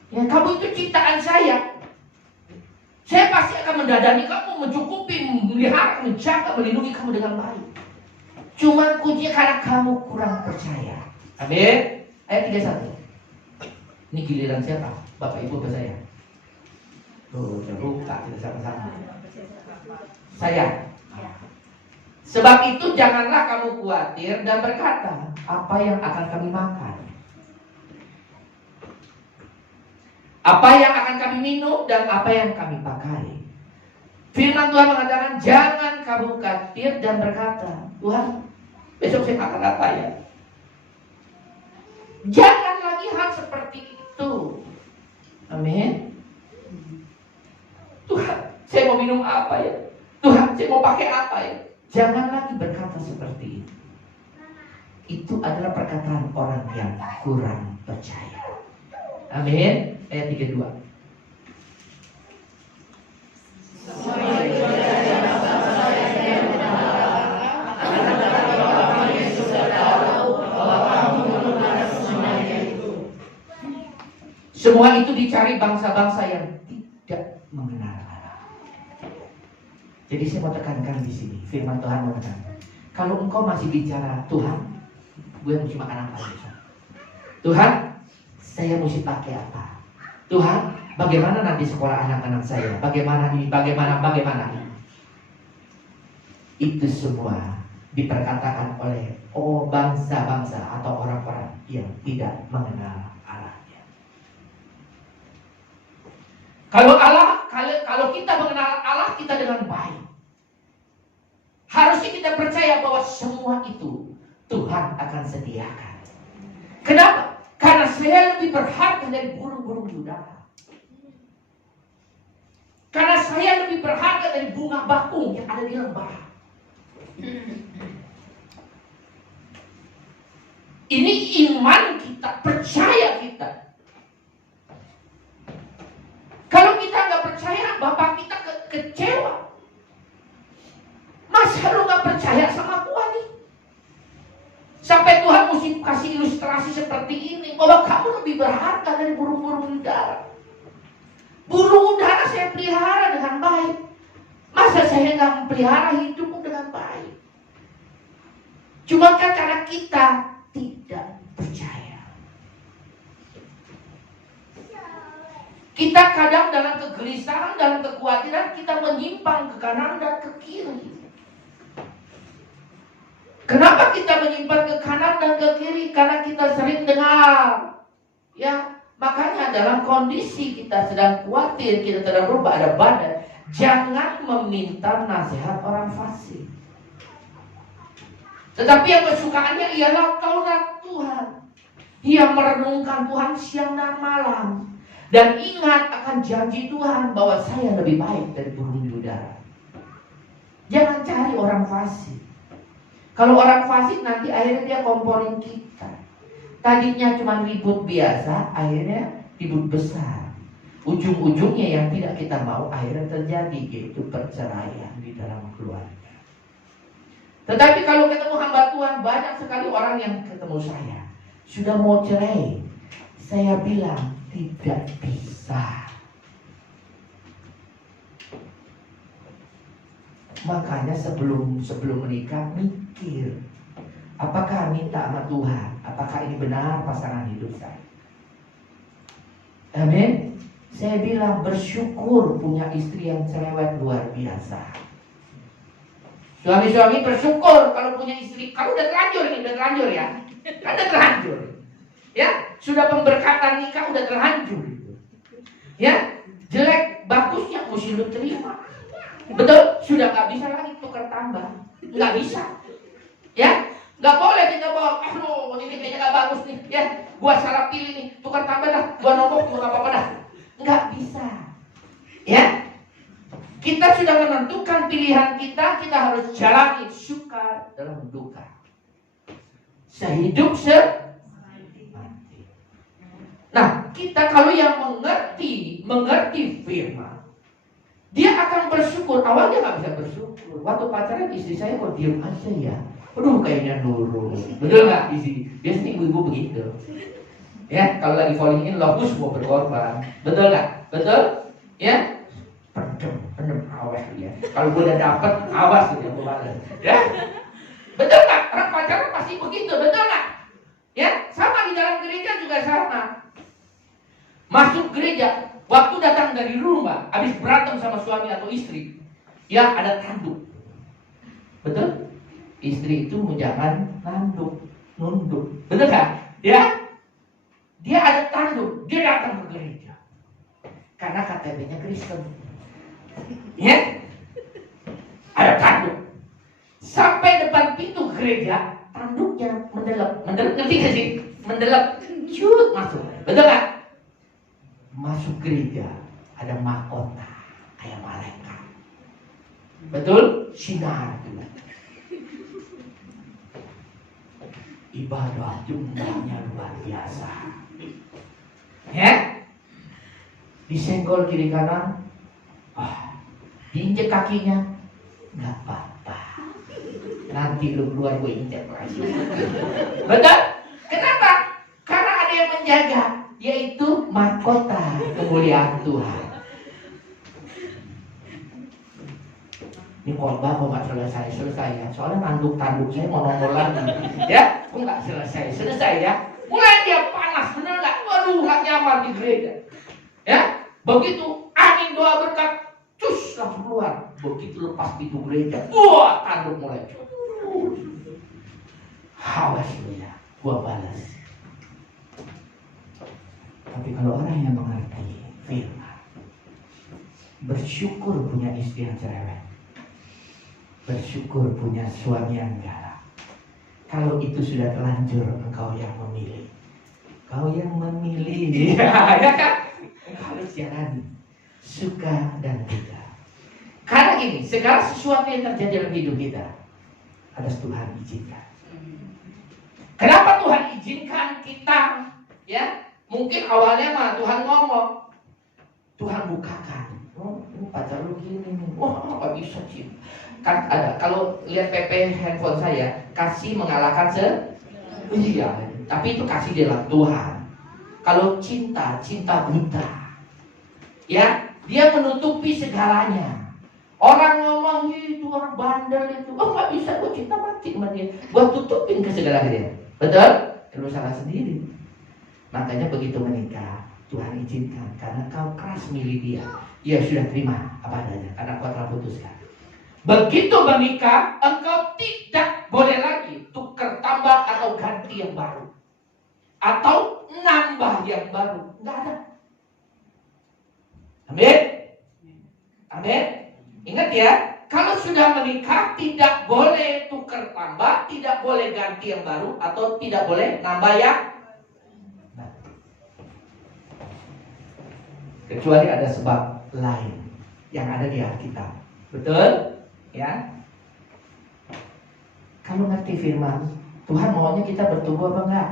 Ya kamu itu ciptaan saya. Saya pasti akan mendadani kamu, mencukupi, melihara, menjaga, melindungi kamu dengan baik. Cuma kuncinya karena kamu kurang percaya. Amin. Ayat 31. Ini giliran siapa? Bapak Ibu ke saya. Tuh, udah buka kita sama-sama. Saya. Sebab itu janganlah kamu khawatir dan berkata, apa yang akan kami makan? Apa yang akan kami minum dan apa yang kami pakai? Firman Tuhan mengatakan, jangan kamu khawatir dan berkata, Tuhan, besok saya makan apa ya? Jangan lagi hal seperti itu. Amin. Tuhan, saya mau minum apa ya? Tuhan, saya mau pakai apa ya? Jangan lagi berkata seperti itu. Itu adalah perkataan orang yang kurang percaya. Amin. Ayat 32. Semua itu dicari bangsa-bangsa yang tidak mengenal Allah. Jadi saya mau tekankan di sini, firman Tuhan mengatakan, kalau engkau masih bicara, Tuhan, gue mesti makan apa besok? Tuhan, saya mesti pakai apa? Tuhan, bagaimana nanti sekolah anak-anak saya? Bagaimana ini? Bagaimana ini? Itu semua diperkatakan oleh bangsa-bangsa atau orang-orang yang tidak mengenal Allahnya. Kalau kita mengenal Allah, kita dengan baik. Harusnya kita percaya bahwa semua itu Tuhan akan sediakan. Kenapa? Karena saya lebih berharga dari burung-burung di udara. Karena saya lebih berharga dari bunga bakung yang ada di lembah. Ini iman kita, percaya kita. Kalau kita nggak percaya, Bapak kita kecewa. Masa lu nggak percaya sama Tuhan nih? Sampai Tuhan mesti kasih ilustrasi seperti ini, bahwa kamu lebih berharga dari burung-burung udara. Burung udara saya pelihara dengan baik. Masa saya nggak pelihara hidupmu dengan baik? Cuma kan karena kita tidak percaya. Kita kadang dalam kegelisahan, dalam kekhawatiran, kita menyimpang ke kanan dan ke kiri. Kenapa kita menyimpang ke kanan dan ke kiri? Karena kita sering dengar. Ya, makanya dalam kondisi kita sedang khawatir, kita sedang berubah, ada badai, jangan meminta nasihat orang fasik. Tetapi yang kesukaannya ialah kaulah Tuhan, yang merenungkan Tuhan siang dan malam, dan ingat akan janji Tuhan bahwa saya lebih baik dari burung di udara. Jangan cari orang fasik. Kalau orang fasik nanti akhirnya dia komporin kita. Tadinya cuma ribut biasa, akhirnya ribut besar. Ujung-ujungnya yang tidak kita mau akhirnya terjadi, yaitu perceraian di dalam keluarga. Tetapi kalau ketemu hamba Tuhan, banyak sekali orang yang ketemu saya sudah mau cerai. Saya bilang tidak bisa. Makanya sebelum menikah mikir, apakah minta sama Tuhan, apakah ini benar pasangan hidup saya? Amin. Saya bilang bersyukur punya istri yang cerewet luar biasa. Suami-suami bersyukur kalau punya istri. Kalau udah terlanjur ya, kan udah terlanjur. Ya, sudah pemberkatan nikah udah terlanjur. Ya, jelek bagusnya mesti lu terima. Betul, sudah gak bisa lagi tukar tambah. Nggak bisa. Ya, nggak boleh kita bawa, aduh ini kayaknya nggak bagus nih, ya, gua salah pilih nih, tukar tambah dah, gua nombok juga nggak apa-apa dah. Nggak bisa. Ya, kita sudah menentukan pilihan kita harus jalani suka dalam duka. Sehidup semati. Nah, kita kalau yang mengerti firman, dia akan bersyukur. Awalnya nggak bisa bersyukur. Waktu pacaran istri saya kok diem aja ya. Aduh kayaknya nurut. Betul nggak di sini? Biasanya ibu-ibu begitu. Ya, kalau lagi falling in love semua berkorban. Betul nggak? Betul? Ya? Pendem, awas ya. Kalau gue udah dapet, awas ya gue balas. Ya? Betul nggak? Orang pacaran pasti begitu, betul nggak? Ya, sama di dalam gereja juga sama. Masuk gereja, waktu datang dari rumah, habis berantem sama suami atau istri, ya ada tanduk. Betul? Istri itu jangan nunduk. Betul kan? Ya? Dia ada tanduk, dia datang ke gereja. Karena KTP-nya Kristen. Ya? Ada tanduk. Sampai depan pintu gereja, tanduknya mendelep, ngerti gak sih? Mendelep, cut masuk. Betul gak? Masuk gereja, ada mahkota kayak malaikat. Betul? Sinar. Ibadah jumlahnya luar biasa. Ya? Disenggol kiri kanan, diinjek kakinya, nggak apa-apa. Nanti lu keluar gue injek lagi. Betul? Kenapa? Karena ada yang menjaga, yaitu mahkota kemuliaan Tuhan. Ini khotbah kok nggak selesai ya. Soalnya tanduk saya mau nongol lagi. Ya, kok nggak selesai ya. Mulai dia panas, bener nggak? Waduh, nggak nyaman di gereja. Ya, begitu angin doa berkat, cus langsung keluar. Begitu lepas pintu gereja, wah tanduk mulai. Awas ya, gua balas. Tapi kalau orang yang mengerti firman, bersyukur punya istri yang cerewet, bersyukur punya suami yang galak. Kalau itu sudah terlanjur, engkau yang memilih. Kau yang memilih, ya kan? Engkau harus jalani suka dan duka. Karena gini, segala sesuatu yang terjadi dalam hidup kita harus Tuhan izinkan. Kenapa Tuhan izinkan kita? Ya, mungkin awalnya mah Tuhan ngomong, Tuhan bukakan. Oh, ini pacar lu gini nih. Wah, nggak bisa sih. Kan ada, kalau lihat PP handphone saya, kasih mengalahkan iya, tapi itu kasih dalam Tuhan. Kalau cinta buta. Ya, dia menutupi segalanya. Orang ngomong itu orang bandel itu, oh nggak bisa, gue cinta mati sama dia, gue tutupin ke segala dia. Betul? Lu salah sendiri. Makanya begitu menikah, Tuhan izinkan karena kau keras milih dia. Dia sudah terima apa adanya karena kau telah putuskan. Begitu menikah, engkau tidak boleh lagi tukar tambah atau ganti yang baru, atau nambah yang baru. Nggak ada. Amin. Amin. Ingat ya, kalau sudah menikah tidak boleh tukar tambah, tidak boleh ganti yang baru, atau tidak boleh nambah yang baru. Kecuali ada sebab lain yang ada di Alkitab. Betul? Ya. Kalau ngerti firman, Tuhan maunya kita bertumbuh apa enggak?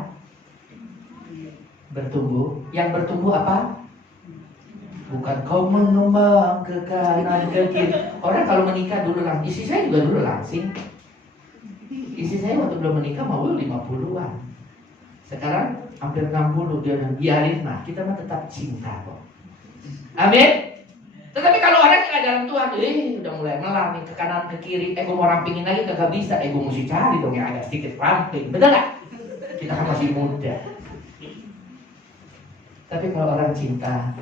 Bertumbuh. Yang bertumbuh apa? Bukan kau mengembang ke kanan ke kiri. Orang kalau menikah dulu langsing. Istri saya juga dulu langsing. Istri saya waktu belum menikah mau 50-an. Sekarang hampir 60. Dia bilang biarin lah, kita mah tetap cinta kok. Amin. Tetapi kalau orang yang dalam Tuhan, udah mulai melar nih ke kanan ke kiri. Gue mau rampingin lagi kagak bisa. Gue mesti cari dong yang agak sedikit ramping. Betul gak? Kita kan masih muda. Tapi kalau orang cinta,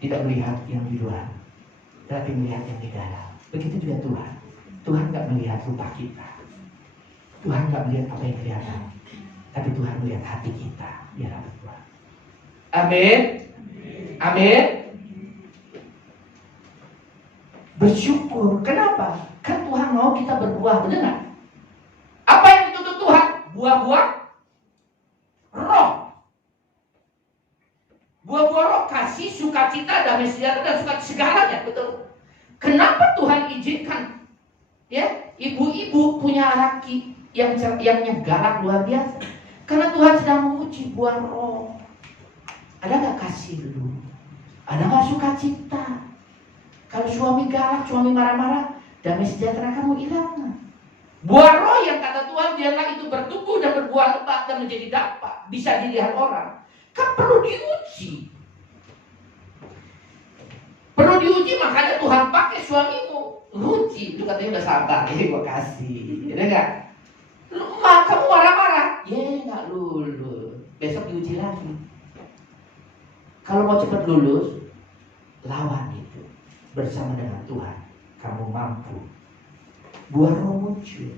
tidak melihat yang di luar, tapi melihat yang di dalam. Begitu juga Tuhan. Tuhan gak melihat rupa kita, Tuhan gak melihat apa yang kelihatan, tapi Tuhan melihat hati kita di hadapan Tuhan. Amin. Amin. Bersyukur. Kenapa? Kan Tuhan mau kita berbuah, benar gak? buah-buah roh. Buah-buah roh kasih, sukacita, damai sejahtera, dan sukacita segalanya, betul. Kenapa Tuhan izinkan ya ibu-ibu punya laki yang galak luar biasa? Karena Tuhan sedang menguji buah roh. Ada nggak kasih dulu? Ada nggak sukacita? Kalau suami galak, suami marah-marah, damai sejahtera kamu hilang. Buah roh yang kata Tuhan biarlah itu bertumbuh dan berbuah lebat dan menjadi dapat, bisa dilihat orang. Kan perlu diuji. Perlu diuji, makanya Tuhan pakai suamimu. Uji, lu katanya udah sabar, gua kasih. Ya enggak? Kamu marah-marah, nggak lulus. Besok diuji lagi. Kalau mau cepat lulus, lawan itu bersama dengan Tuhan. Kamu mampu. Buah roh muncul.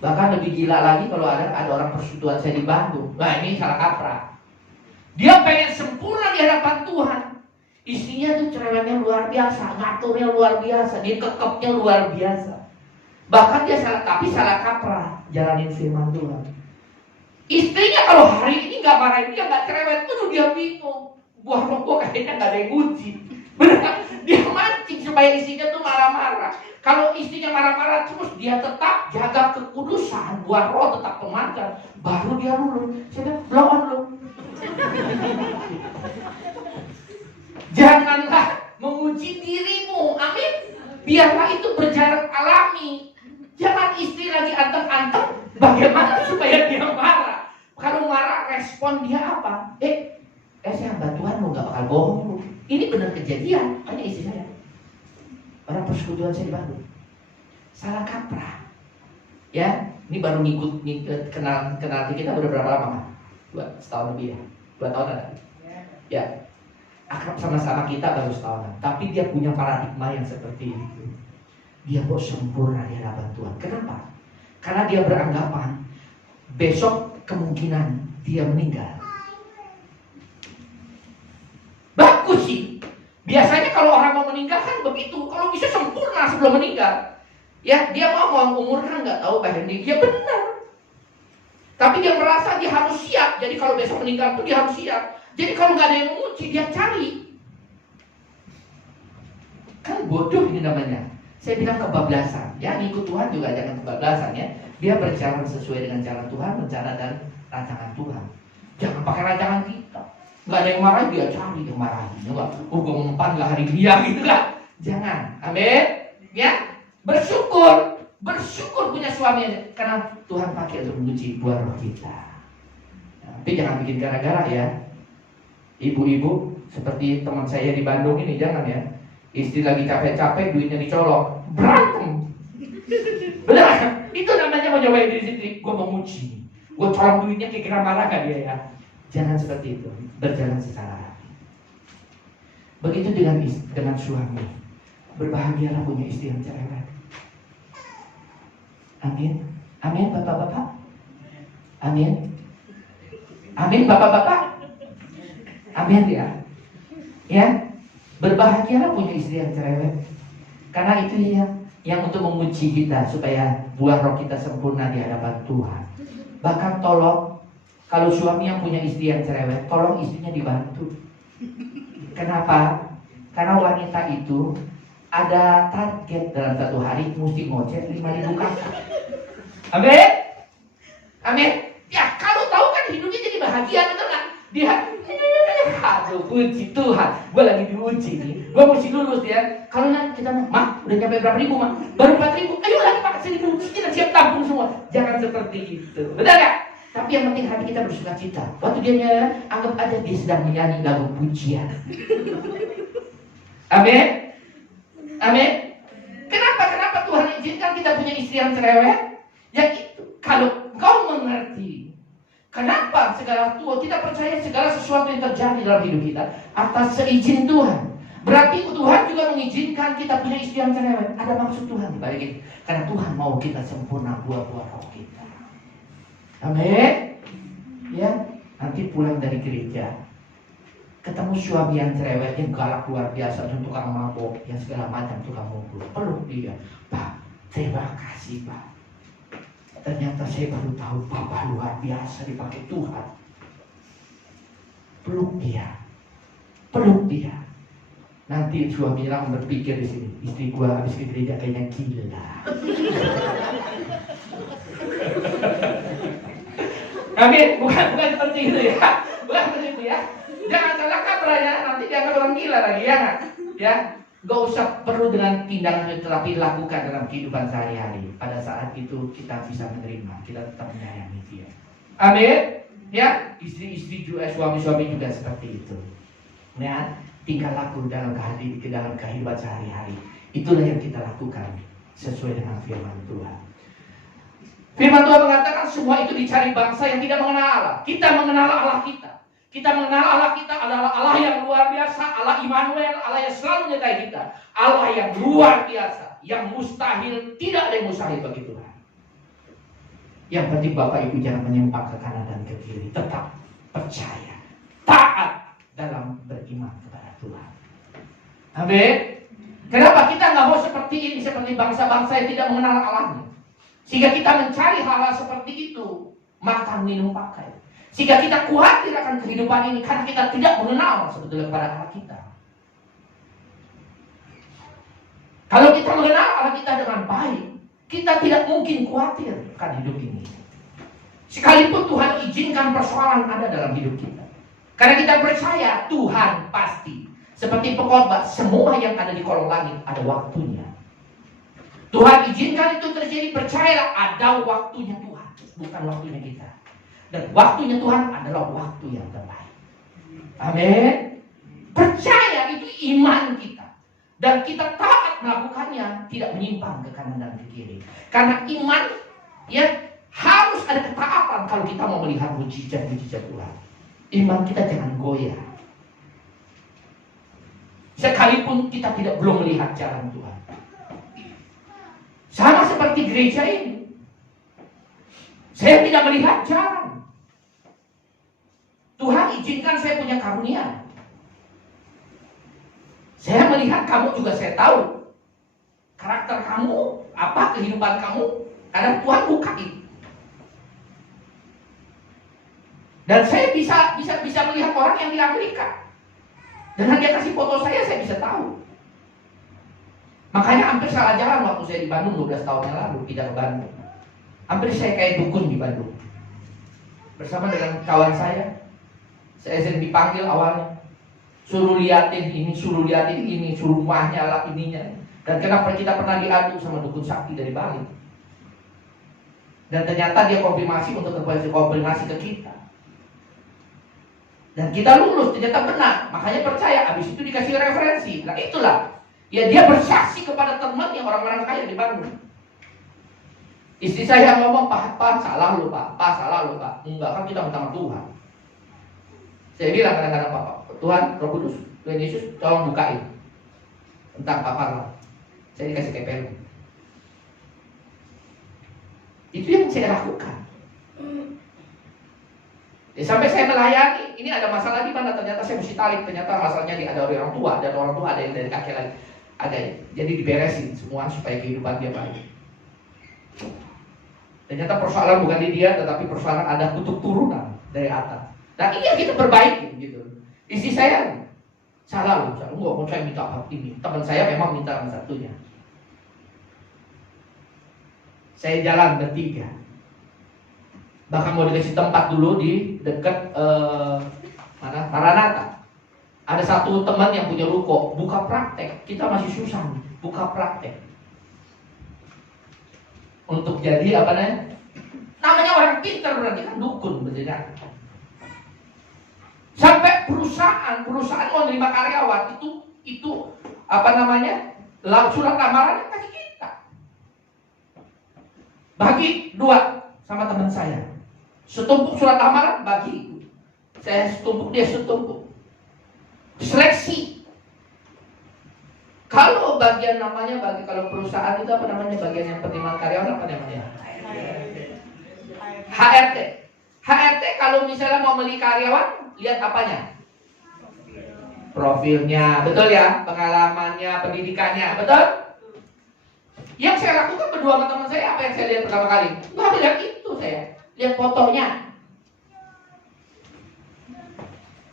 Bahkan lebih gila lagi kalau ada orang persekutuan saya di Bandung. Nah ini salah kaprah. Dia pengen sempurna di hadapan Tuhan. Istrinya tuh cerewetnya luar biasa, ngaturnya luar biasa, dia kekepnya luar biasa. Bahkan dia salah kaprah jalanin firman Tuhan. Istrinya kalau hari ini nggak marahin dia, nggak cerewet, dia bingung. Buah roh gua kayaknya nggak ada yang uji. Benar? Dia mancing supaya istrinya tuh marah-marah. Kalau istrinya marah-marah terus dia tetap jaga kekudusan, buah roh tetap pemancar, baru dia lulus. Saya bilang, blow on lu. Janganlah menguji dirimu, amin. Biarlah itu berjalan alami. Jangan istri lagi anteng-anteng, bagaimana supaya dia marah. Kalau marah respon dia apa? Saya hamba Tuhan lo gak bakal bohong lu. Ini benar kejadian, hanya istri saya. Orang persekutuan saya di Bandung. Salah kaprah. Ya, ini baru ngikut kenal kita udah berapa lama kan? 2 tahun lebih ya. 2 tahun ada. Ya. Akrab sama-sama kita baru setahunan. Tapi dia punya paradigma yang seperti itu. Dia mau sempurna di hadapan Tuhan. Kenapa? Karena dia beranggapan besok kemungkinan dia meninggal. Bagus sih. Biasanya kalau orang mau meninggal kan begitu. Kalau bisa sempurna sebelum meninggal. Ya, dia mau umur kan nggak tahu bahkan dia benar. Tapi dia merasa dia harus siap. Jadi kalau besok meninggal pun dia harus siap. Jadi kalau nggak ada yang menguji, dia cari. Kan bodoh ini namanya. Saya bilang kebablasan. Ya, ngikut Tuhan juga jangan kebablasan ya. Dia berjalan sesuai dengan jalan Tuhan, rencana dan rancangan Tuhan. Jangan pakai rancangan kita. Nggak ada yang marah, dia cari yang marahin. Gue mempan nggak hari dia gitu kan. Jangan. Amin. Ya. Bersyukur punya suami karena Tuhan pakai untuk menguji buah roh kita. Tapi jangan bikin gara-gara ya. Ibu-ibu seperti teman saya di Bandung ini jangan ya. Istri lagi capek-capek, duitnya dicolok, berantem. Benar? Itu namanya mau nyobain diri sendiri. Gue mau nguji. Gue colok duitnya, kira-kira marah gak dia ya? Jangan seperti itu. Berjalan secara hati. Begitu dengan suami. Berbahagialah punya istri yang cerewet. Amin. Amin bapak-bapak. Amin. Amin bapak-bapak. Amin ya. Ya. Berbahagialah punya istri yang cerewet. Karena itu yang untuk menguji kita supaya buah roh kita sempurna di hadapan Tuhan. Bahkan tolong kalau suami yang punya istri yang cerewet, tolong istrinya dibantu. Kenapa? Karena wanita itu ada target dalam satu hari mesti ngoceh 5.000 kakak. Amin? Amin? Ya kalau tahu kan hidupnya jadi bahagia, betul kan? Dia, aduh puji Tuhan, gue lagi diuji nih, gue mesti lulus ya. Kalau kita, mah udah nyampe berapa ribu mah? Baru 4.000, ayo lagi pakai 1.000, kita siap tampung semua. Jangan seperti itu, betul gak? Tapi yang penting hati kita bersuka cita. Waktu dia anggap aja dia sedang menyanyi lagu pujian. Amin? Amin. Kenapa Tuhan izinkan kita punya istri yang cerewet? Ya itu, kalau kau mengerti kenapa kita percaya segala sesuatu yang terjadi dalam hidup kita atas seizin Tuhan. Berarti Tuhan juga mengizinkan kita punya istri yang cerewet. Ada maksud Tuhan dibalik itu. Karena Tuhan mau kita sempurna buah-buah roh kita. Amin. Ya, nanti pulang dari gereja ketemu suami yang cerewet, yang galak luar biasa, yang tukang mabok, yang segala macam tukang mabuk. Peluk dia, Pak, terima kasih Pak. Ternyata saya baru tahu Papa luar biasa dipakai Tuhan. Peluk dia. Nanti suaminya akan berpikir di sini, istri gua habis ke gereja kayaknya gila. Amin, bukan seperti itu ya. Bukan seperti itu ya. Jangan salah kaprah ya, nanti dianggap orang gila lagi ya nggak? Ya, nggak usah perlu dengan tindakan, tetapi lakukan dalam kehidupan sehari-hari. Pada saat itu kita bisa menerima, kita tetap menyayangi dia. Amin. Ya, istri-istri juga, suami-suami juga seperti itu. Ya, tingkah laku dalam kehidupan sehari-hari. Itulah yang kita lakukan sesuai dengan firman Tuhan. Firman Tuhan mengatakan semua itu dicari bangsa yang tidak mengenal Allah. Kita mengenal Allah kita. Kita mengenal Allah kita adalah Allah yang luar biasa, Allah Immanuel, Allah yang selalu menyertai kita. Allah yang luar biasa, yang mustahil, tidak ada yang mustahil bagi Tuhan. Yang penting Bapak Ibu jangan menyimpang ke kanan dan ke kiri. Tetap percaya, taat dalam beriman kepada Tuhan. Amin. Kenapa kita nggak mau seperti ini, seperti bangsa-bangsa yang tidak mengenal Allahnya? Sehingga kita mencari hal-hal seperti itu, makan, minum, pakai. Sehingga kita khawatir akan kehidupan ini karena kita tidak mengenal sebetulnya kepada Allah kita. Kalau kita mengenal Allah kita dengan baik, kita tidak mungkin khawatir akan hidup ini. Sekalipun Tuhan izinkan persoalan ada dalam hidup kita. Karena kita percaya Tuhan pasti. Seperti pengkhotbah, semua yang ada di kolong langit ada waktunya. Tuhan izinkan itu terjadi, percayalah ada waktunya Tuhan, bukan waktunya kita. Dan waktunya Tuhan adalah waktu yang terbaik. Amin. Percaya itu iman kita. Dan kita taat melakukannya, tidak menyimpang ke kanan dan ke kiri. Karena iman ya harus ada ketaatan kalau kita mau melihat mujizat-mujizat Tuhan. Iman kita jangan goyah. Sekalipun kita belum melihat jalan Tuhan. Sama seperti gereja ini. Saya tidak melihat jalan. Tuhan izinkan saya punya karunia. Saya melihat kamu juga, saya tahu karakter kamu, apa kehidupan kamu, karena Tuhan bukain. Dan saya bisa melihat orang yang di Amerika. Dengan dia kasih foto saya bisa tahu. Makanya hampir salah jalan waktu saya di Bandung 12 tahun yang lalu, pindah ke Bandung. Hampir saya kayak dukun di Bandung. Bersama dengan kawan saya sering dipanggil awalnya. Suruh liatin ini, suruh rumahnya lah ininya. Dan kenapa kita pernah diadu sama dukun sakti dari Bali. Dan ternyata dia konfirmasi untuk konfirmasi ke kita. Dan kita lulus, ternyata benar. Makanya percaya, habis itu dikasih referensi. Nah itulah. Ya dia bersaksi kepada teman yang orang-orang kaya di Bandung. Istri saya ngomong, Pak, salah lu Pak, salah lu Pak. Enggak, kan kita minta sama Tuhan. Saya bilang kadang-kadang Pak, Tuhan, Roh Kudus, Tuhan Yesus, tolong bukain tentang Papa. Saya dikasih KPL. Itu yang saya lakukan. Ya, sampai saya melayani, ini ada masalah di mana, ternyata saya mesti tarik, ternyata masalahnya ada orang tua, dan orang tua ada yang dari kakek lagi. Ada, jadi diberesin semua supaya kehidupan dia baik. Ternyata persoalan bukan di dia, tetapi persoalan ada kutub turunan dari atas. Nah ini yang kita perbaiki gitu. Istri saya salah loh, enggak mau saya minta apa ini. Teman saya memang minta yang satunya. Saya jalan bertiga. Bahkan mau dikasih tempat dulu di dekat Maranatha. Ada satu teman yang punya ruko, buka praktek. Kita masih susah nih, buka praktek. Untuk jadi apa namanya orang pintar, berarti kan dukun benar. Sampai perusahaan mau menerima karyawan itu apa namanya, surat lamaran kasih kita. Bagi 2 sama teman saya. Setumpuk surat lamaran bagi. Saya setumpuk, dia setumpuk. Seleksi. Kalau bagian namanya kalau perusahaan itu apa namanya, bagian yang penerimaan karyawan apa namanya? HRT. HRT kalau misalnya mau beli karyawan, lihat apanya? Profilnya, betul ya? Pengalamannya, pendidikannya, betul? Yang saya lakukan berdua sama teman saya, apa yang saya lihat pertama kali? Nggak lihat itu saya. Lihat fotonya.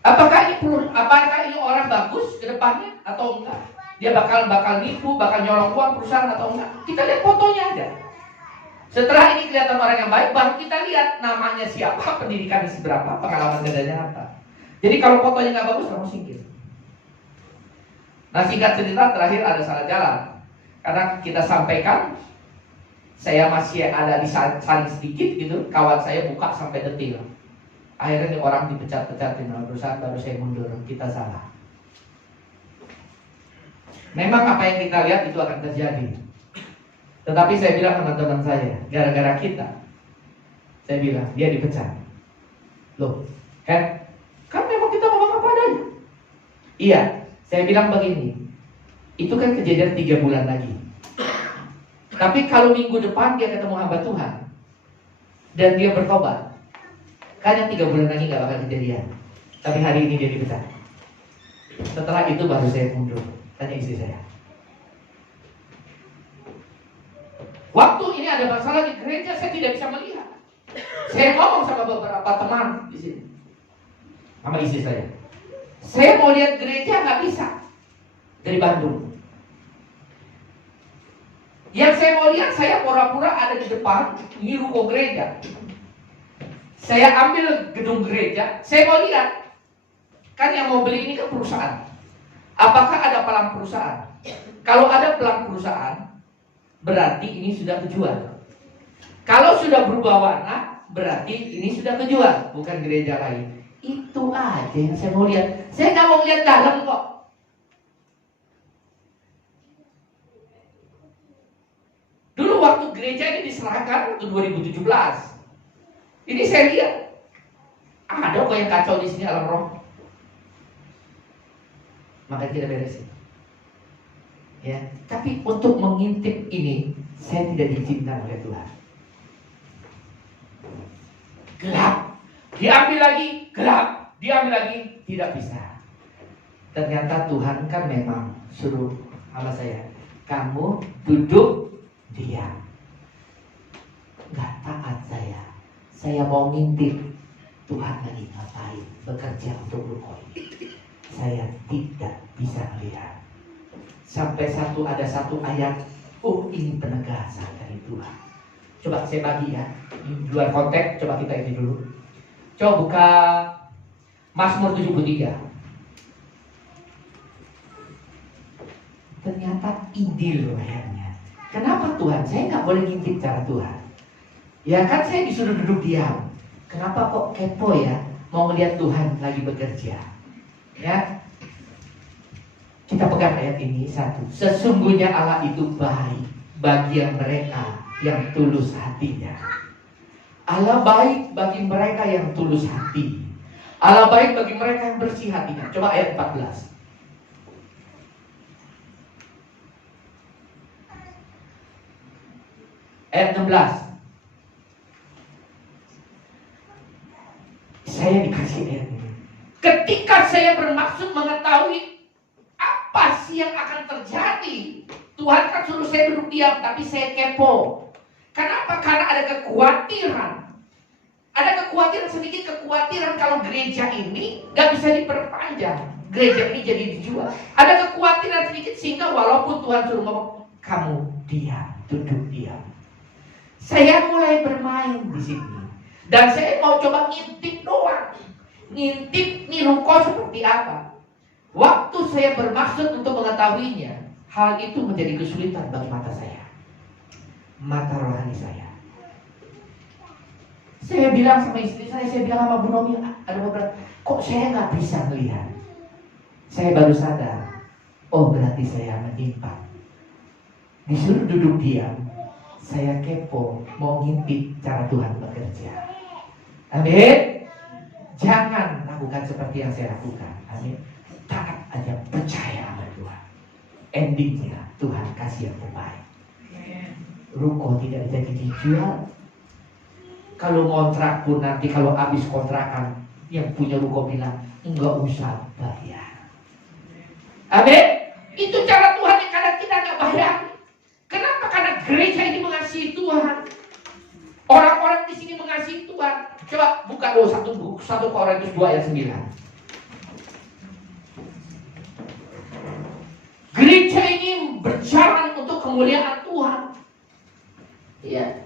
Apakah ini orang bagus ke depannya atau enggak? Dia bakal nipu, bakal nyolong uang perusahaan atau enggak? Kita lihat fotonya aja. Setelah ini kelihatan orang yang baik, baru kita lihat namanya siapa, pendidikannya seberapa, pengalaman kerjanya apa. Jadi kalau fotonya nggak bagus, kamu singkir. Nah, singkat cerita, terakhir ada salah jalan. Karena kita sampaikan, saya masih ada di saling sedikit gitu, kawan saya buka sampai detil. Akhirnya orang dipecat-pecatin oleh perusahaan, baru saya mundur, kita salah. Memang apa yang kita lihat itu akan terjadi. Tetapi saya bilang sama teman saya, gara-gara kita, saya bilang, dia dipecat. Loh, kan memang kita ngomong apa adanya. Iya, saya bilang begini, itu kan kejadian 3 bulan lagi. Tapi kalau minggu depan dia ketemu hamba Tuhan, dan dia bertobat, kan yang 3 bulan lagi gak bakal kejadian. Tapi hari ini dia dipecat. Setelah itu baru saya mundur. Tanya istri saya. Waktu ini ada masalah di gereja, saya tidak bisa melihat. Saya ngomong sama beberapa teman di sini, sama istri saya. Saya mau lihat gereja nggak bisa dari Bandung. Yang saya mau lihat, saya pura-pura ada di depan ini ruko gereja. Saya ambil gedung gereja, saya mau lihat. Kan yang mau beli ini kan perusahaan. Apakah ada pelang perusahaan? Kalau ada pelang perusahaan, berarti ini sudah kejual. Kalau sudah berubah warna, berarti ini sudah kejual, bukan gereja lain. Itu aja yang saya mau lihat. Saya nggak mau lihat dalam kok. Dulu waktu gereja ini diserahkan waktu 2017. Ini saya lihat ada kok yang kacau di sini alam roh. Maka kita beresin. Ya, tapi untuk mengintip ini saya tidak diizinkan oleh Tuhan. Gelap, diambil lagi, gelap, diambil lagi, tidak bisa. Ternyata Tuhan kan memang suruh sama saya, kamu duduk diam. Gak taat saya. Saya mau ngintip Tuhan lagi ngapain, bekerja untuk ruko ini. Saya tidak bisa melihat. Sampai ada satu ayat, oh ini penegasan dari Tuhan. Coba saya bagi ya, di luar konteks, coba kita ini dulu. Coba buka Mazmur 73. Ternyata idil ayatnya. Kenapa Tuhan? Saya nggak boleh ngintip cara Tuhan. Ya kan saya disuruh duduk diam. Kenapa kok kepo ya? Mau melihat Tuhan lagi bekerja. Ya, kita pegang ayat ini satu. Sesungguhnya Allah itu baik bagi mereka yang tulus hatinya. Allah baik bagi mereka yang tulus hati. Allah baik bagi mereka yang bersih hatinya. Coba ayat 14. Ayat 16. Saya dikasih ayat ini. Ketika saya bermaksud mengetahui apa sih yang akan terjadi, Tuhan kan suruh saya duduk diam, tapi saya kepo. Kenapa? Karena ada kekhawatiran. Ada kekhawatiran, sedikit kekhawatiran kalau gereja ini gak bisa diperpanjang. Gereja ini jadi dijual. Ada kekhawatiran sedikit sehingga walaupun Tuhan suruh ngomong, kamu diam, duduk diam. Saya mulai bermain di sini. Dan saya mau coba ngintip doang. Ngintip nih ruko seperti apa. Waktu saya bermaksud untuk mengetahuinya, hal itu menjadi kesulitan bagi mata saya. Mata rohani saya. Saya bilang sama istri saya bilang sama Bu Nomi, ada beberapa, kok saya nggak bisa melihat. Saya baru sadar, oh berarti saya menyimpang. Disuruh duduk diam, saya kepo, mau ngintip cara Tuhan bekerja. Amin. Jangan lakukan seperti yang saya lakukan. Amin. Taat aja, percaya sama Tuhan. Endingnya Tuhan kasih yang terbaik. Ruko tidak jadi dijual. Kalau kontrak pun nanti kalau habis kontrakan, yang punya ruko bilang enggak usah bayar. Amin. Itu cara Tuhan yang kadang kita nggak bayar. Kenapa? Karena Orang-orang di sini mengasihi Tuhan. Coba buka dulu 1 Korintus 2 ayat 9. Gereja ini berjalan untuk kemuliaan Tuhan. Ya.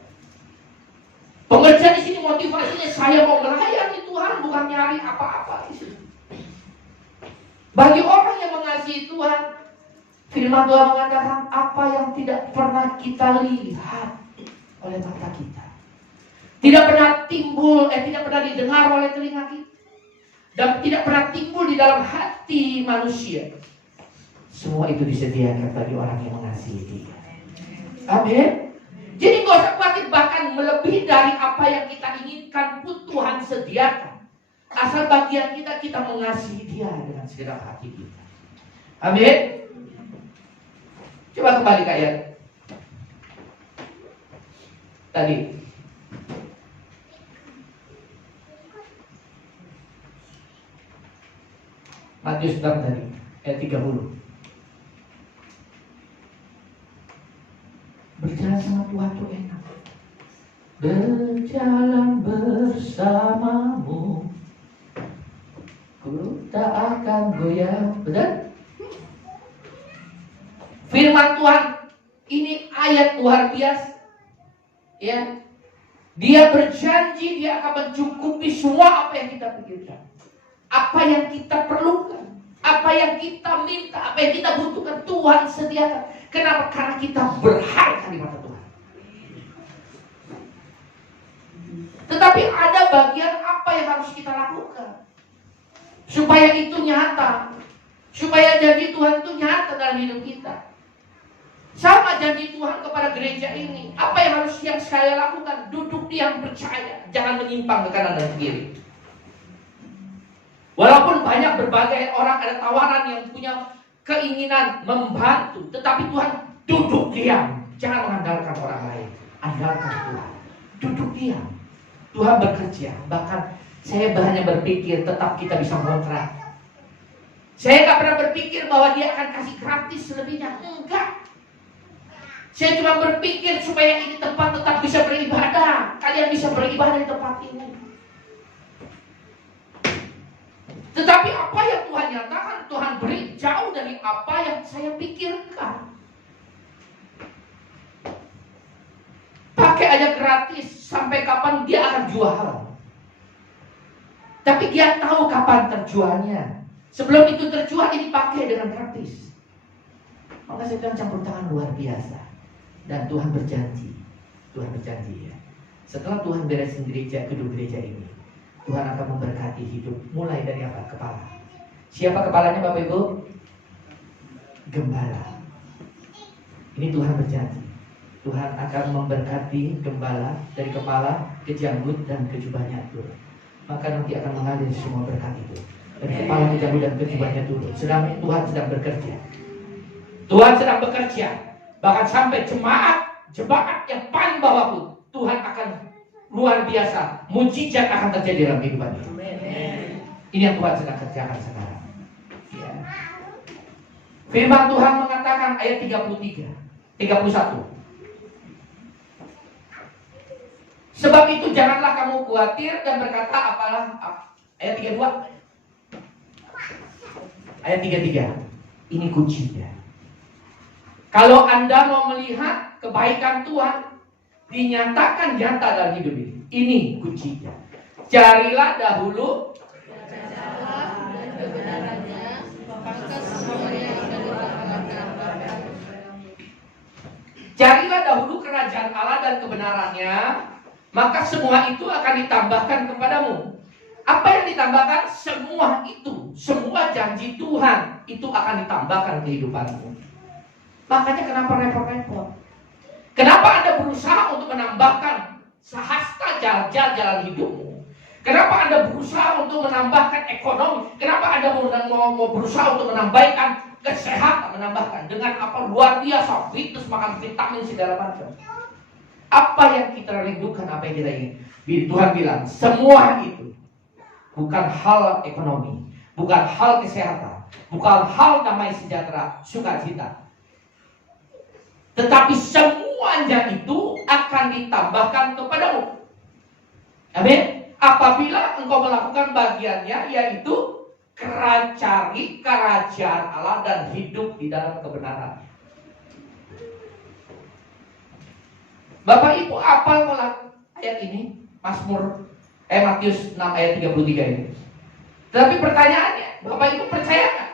Pengertian di sini motivasinya saya mau melayani Tuhan, bukan nyari apa-apa di sini. Bagi orang yang mengasihi Tuhan, firman Tuhan mengatakan apa yang tidak pernah kita lihat oleh mata kita, tidak pernah timbul, tidak pernah didengar oleh telinga kita, dan tidak pernah timbul di dalam hati manusia. Semua itu disediakan bagi orang yang mengasihi Dia. Amin. Jadi gak usah khawatir, bahkan melebihi dari apa yang kita inginkan pun Tuhan sediakan. Asal bagian kita mengasihi Dia dengan segenap hati kita. Amin. Coba kembali ke ayat tadi. Matius berapa tadi? Ayat 30. Berjalan sama Tuhan tuh enak. Berjalan bersamamu, ku tak akan goyah. Betul? Firman Tuhan ini ayat luar biasa. Ya, Dia berjanji Dia akan mencukupi semua apa yang kita pikirkan, apa yang kita perlukan, apa yang kita minta, apa yang kita butuhkan. Tuhan sediakan. Kenapa? Karena kita berharga di mata Tuhan. Tetapi ada bagian apa yang harus kita lakukan supaya itu nyata, supaya janji Tuhan itu nyata dalam hidup kita. Sama janji Tuhan kepada gereja ini. Apa yang harus saya lakukan? Duduk diam percaya, jangan menyimpang ke kanan dan kiri. Walaupun banyak berbagai orang ada tawaran yang punya keinginan membantu, tetapi Tuhan duduk diam. Jangan mengandalkan orang lain, andalkan Tuhan. Duduk diam. Tuhan bekerja. Bahkan saya hanya berpikir tetap kita bisa kontrak. Saya gak pernah berpikir bahwa Dia akan kasih gratis selebihnya. Enggak. Saya cuma berpikir supaya ini tempat tetap bisa beribadah. Kalian bisa beribadah di tempat ini. Tetapi apa yang Tuhan nyatakan, Tuhan beri jauh dari apa yang saya pikirkan. Pakai aja gratis, sampai kapan Dia akan jual. Tapi Dia tahu kapan terjualnya. Sebelum itu terjual, ini pakai dengan gratis. Maka saya bilang campur tangan luar biasa. Dan Tuhan berjanji ya, setelah Tuhan beresin gedung gereja ini, Tuhan akan memberkati hidup mulai dari apa? Kepala. Siapa kepalanya Bapak Ibu? Gembala. Ini Tuhan berjanji. Tuhan akan memberkati gembala dari kepala ke janggut dan ke jubahnya turun. Maka nanti akan mengalir semua berkat itu dari kepala ke janggut dan ke jubahnya turun. Tuhan sedang bekerja. Tuhan sedang bekerja. Bahkan sampai jemaat yang paling bawah pun Tuhan akan luar biasa, mujizat akan terjadi dalam kehidupannya. Ini yang Tuhan sedang kerjakan sekarang. Ya. Firman Tuhan mengatakan ayat 31. Sebab itu janganlah kamu khawatir dan berkata apalah. Ayat 32. Ayat 33. Ini kuncinya. Kalau Anda mau melihat kebaikan Tuhan dinyatakan nyata dalam hidup ini, ini kuncinya. Carilah dahulu kerajaan Allah dan kebenarannya, maka semua itu akan ditambahkan kepadamu. Apa yang ditambahkan? Semua itu, semua janji Tuhan itu akan ditambahkan kehidupanmu. Makanya kenapa repot-repot? Kenapa Anda berusaha untuk menambahkan sahasta jalan hidupmu? Kenapa Anda berusaha untuk menambahkan ekonomi? Kenapa Anda mau berusaha untuk menambahkan kesehatan, menambahkan dengan apa luar biasa, fitness, makan vitamin segala macam? Apa yang kita rindukan, apa yang kita ingin? Tuhan bilang, semua itu bukan hal ekonomi, bukan hal kesehatan, bukan hal damai sejahtera, sukacita. Tetapi semuanya itu akan ditambahkan kepadamu. Amin. Apabila engkau melakukan bagiannya, yaitu cari kerajaan Allah dan hidup di dalam kebenaran. Bapak Ibu apal ayat ini? Matius 6 ayat 33 ini. Tapi pertanyaannya, Bapak Ibu percaya nggak?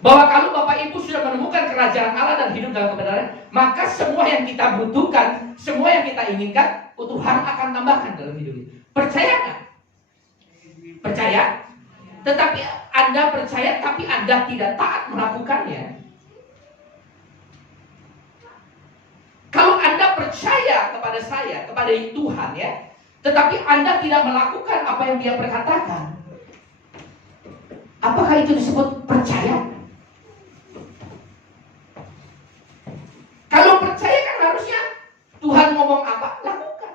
Bahwa kalau Bapak Ibu sudah menemukan kerajaan Allah dan hidup dalam kebenaran, maka semua yang kita butuhkan, semua yang kita inginkan, Tuhan akan tambahkan dalam hidup ini. Percaya nggak? Percaya? Tetapi Anda percaya, tapi Anda tidak taat melakukannya. Kalau Anda percaya kepada saya, kepada Tuhan ya, tetapi Anda tidak melakukan apa yang Dia perkatakan, apakah itu disebut percaya? Kalau percaya kan harusnya Tuhan ngomong apa, lakukan.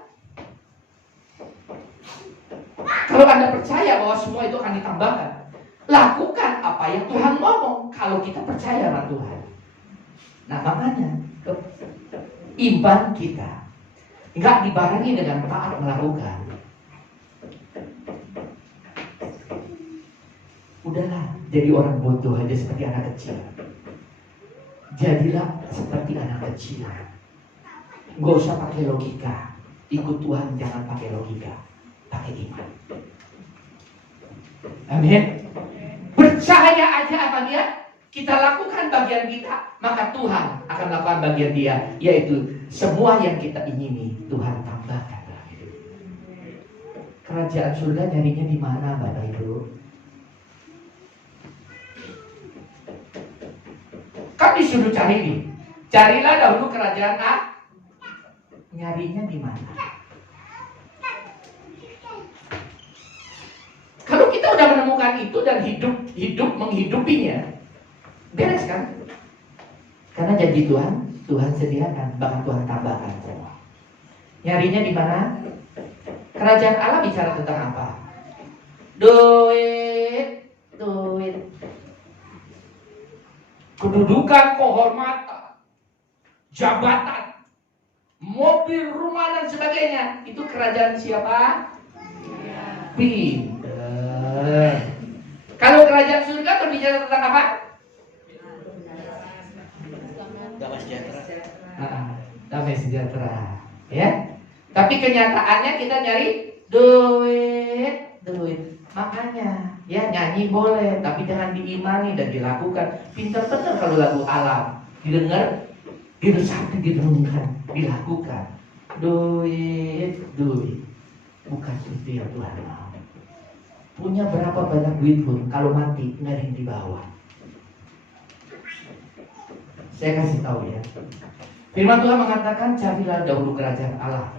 Kalau Anda percaya bahwa semua itu akan ditambahkan, lakukan apa yang Tuhan ngomong. Kalau kita percaya sama Tuhan. Nah makanya iman kita nggak dibarengi dengan taat melakukan. Udahlah, jadi orang bodoh aja seperti anak kecil. Jadilah seperti anak kecil. Gak usah pakai logika. Ikut Tuhan jangan pakai logika, pakai iman. Amin. Percaya aja apa Dia. Kita lakukan bagian kita, maka Tuhan akan melakukan bagian Dia, yaitu semua yang kita ingini Tuhan tambahkan. Kerajaan surga nyarinya di mana, Bapak Ibu? Kan disuruh cari ini. Carilah dahulu kerajaan A. Nyarinya di mana? Kalau kita udah menemukan itu dan hidup menghidupinya, beres kan? Karena janji Tuhan sediakan, bahkan Tuhan tambahkan semua. Nyarinya di mana? Kerajaan Allah bicara tentang apa? Duit. Kedudukan, kehormatan, jabatan, mobil, rumah dan sebagainya. Itu kerajaan siapa? Pinter. Kalau kerajaan surga berbicara tentang apa? Damai sejahtera. Damai sejahtera. Ya. Tapi kenyataannya kita nyari duit. Makanya ya nyanyi boleh, tapi jangan diimani dan dilakukan. Pintar benar kalau lagu alam didengar, diresapi, direnungkan, dilakukan. Duit. Bukan itu yang Tuhan mau. Punya berapa banyak duit pun, kalau mati nggak ada yang dibawa. Saya kasih tahu ya. Firman Tuhan mengatakan carilah dahulu kerajaan Allah.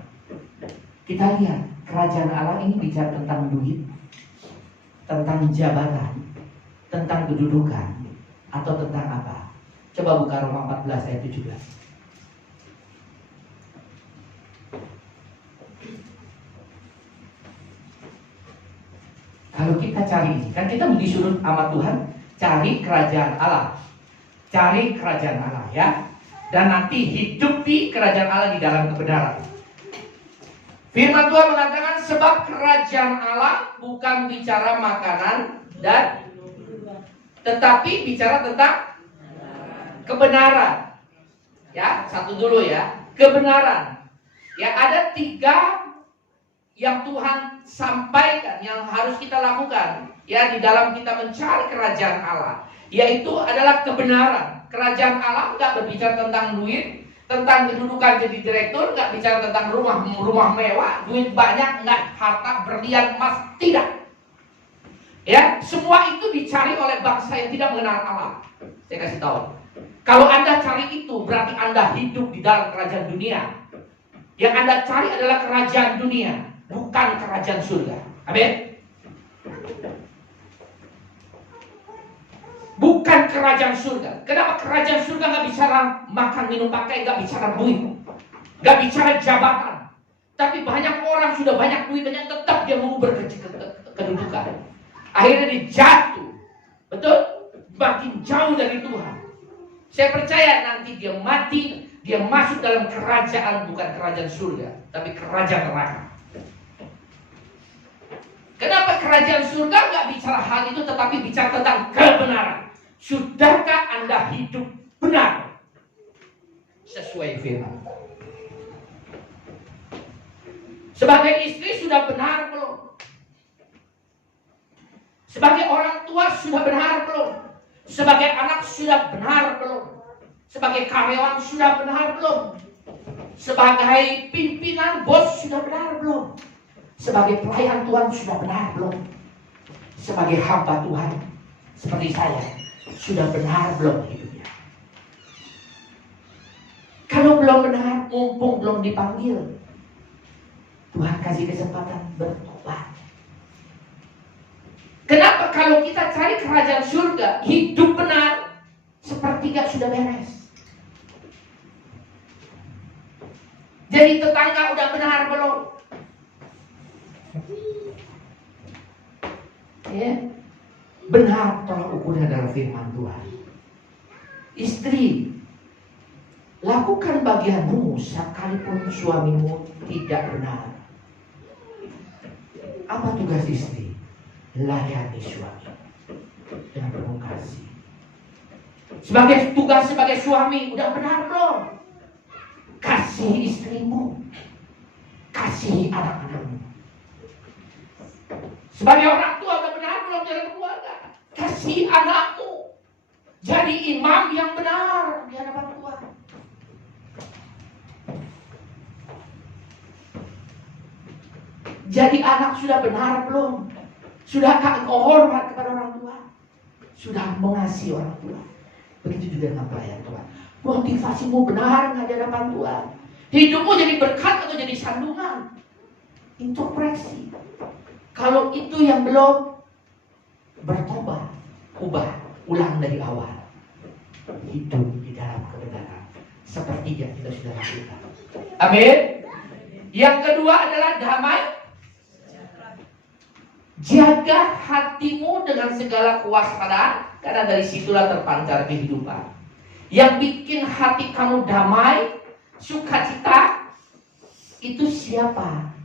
Kita lihat kerajaan Allah ini bicara tentang duit, tentang jabatan, tentang kedudukan, atau tentang apa? Coba buka Roma 14 ayat 17. Kalau kita cari ini, kan kita disuruh sama Tuhan cari kerajaan Allah. Cari kerajaan Allah ya. Dan nanti hidupi kerajaan Allah di dalam kebenaran. Firman Tuhan mengatakan sebab kerajaan Allah bukan bicara makanan dan tetapi bicara tentang kebenaran. Ya, satu dulu ya, kebenaran. Ya, ada 3 yang Tuhan sampaikan yang harus kita lakukan ya di dalam kita mencari kerajaan Allah, yaitu adalah kebenaran. Kerajaan Allah enggak berbicara tentang duit, tentang kedudukan jadi direktur, nggak bicara tentang rumah mewah, duit banyak, nggak harta berlian emas, tidak. Ya, semua itu dicari oleh bangsa yang tidak mengenal Allah. Saya kasih tahu. Kalau Anda cari itu, berarti Anda hidup di dalam kerajaan dunia. Yang Anda cari adalah kerajaan dunia, bukan kerajaan surga. Amin. Bukan kerajaan surga. Kenapa kerajaan surga nggak bicara makan, minum, pakai, nggak bicara duit, nggak bicara jabatan. Tapi banyak orang sudah banyak duitnya tetap dia mau kedudukan. Akhirnya dia jatuh, betul? Makin jauh dari Tuhan. Saya percaya nanti dia mati, dia masuk dalam kerajaan, bukan kerajaan surga, tapi kerajaan neraka. Kenapa kerajaan surga nggak bicara hal itu, tetapi bicara tentang kebenaran? Sudahkah Anda hidup benar sesuai firman? Sebagai istri sudah benar belum? Sebagai orang tua sudah benar belum? Sebagai anak sudah benar belum? Sebagai karyawan sudah benar belum? Sebagai pimpinan bos sudah benar belum? Sebagai pelayan Tuhan sudah benar belum? Sebagai hamba Tuhan seperti saya sudah benar belum hidupnya? Kalau belum benar, mumpung belum dipanggil, Tuhan kasih kesempatan bertobat. Kenapa kalau kita cari kerajaan surga, hidup benar, sepertiga sudah beres? Jadi tetangga udah benar belum? Ya, benar tolak ukurnya adalah firman Tuhan. Istri, lakukan bagianmu sekalipun suamimu tidak benar. Apa tugas istri? Layani suami dengan penuh kasih. Sebagai tugas sebagai suami, udah benar belum? Kasih istrimu, kasih anak-anakmu. Sebagai orang tua, udah benar belum dalam keluarga? Kasih anakmu, jadi imam yang benar di hadapan Tuhan. Jadi anak sudah benar belum? Sudahkah engkau hormat kepada orang tua? Sudah mengasihi orang tua? Begitu juga dengan pelayan Tuhan. Motivasimu benar nggak di hadapan Tuhan? Hidupmu jadi berkat atau jadi sandungan? Introspeksi. Kalau itu yang belum, bertobat, ubah, ulang dari awal. Hidup di dalam kebenaran seperti yang kita sudah lakukan. Amin. Yang kedua adalah damai. Jaga hatimu dengan segala kewaspadaan, karena dari situlah terpancar kehidupan. Yang bikin hati kamu damai, sukacita, itu siapa?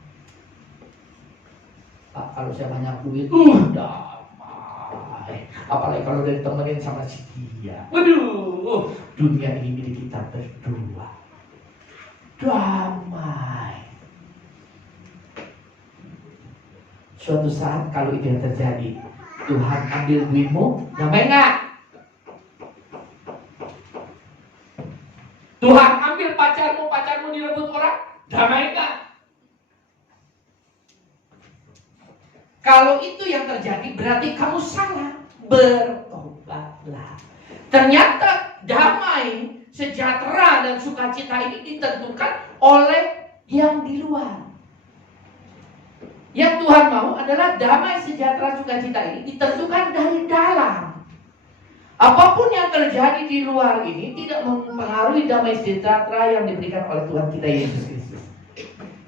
Pak, kalau saya banyak duit, damai. Apalagi kalau udah ditemenin sama si dia. Waduh, dunia ini milik kita berdua. Damai. Suatu saat kalau itu yang terjadi, Tuhan ambil duitmu, damai nggak? Tuhan ambil pacarmu direbut orang, damai nggak? Kalau itu yang terjadi, berarti kamu salah. Bertobatlah. Ternyata damai, sejahtera dan sukacita ini ditentukan oleh yang di luar. Yang Tuhan mau adalah damai, sejahtera, sukacita ini ditentukan dari dalam. Apapun yang terjadi di luar ini tidak mempengaruhi damai sejahtera yang diberikan oleh Tuhan kita Yesus Kristus.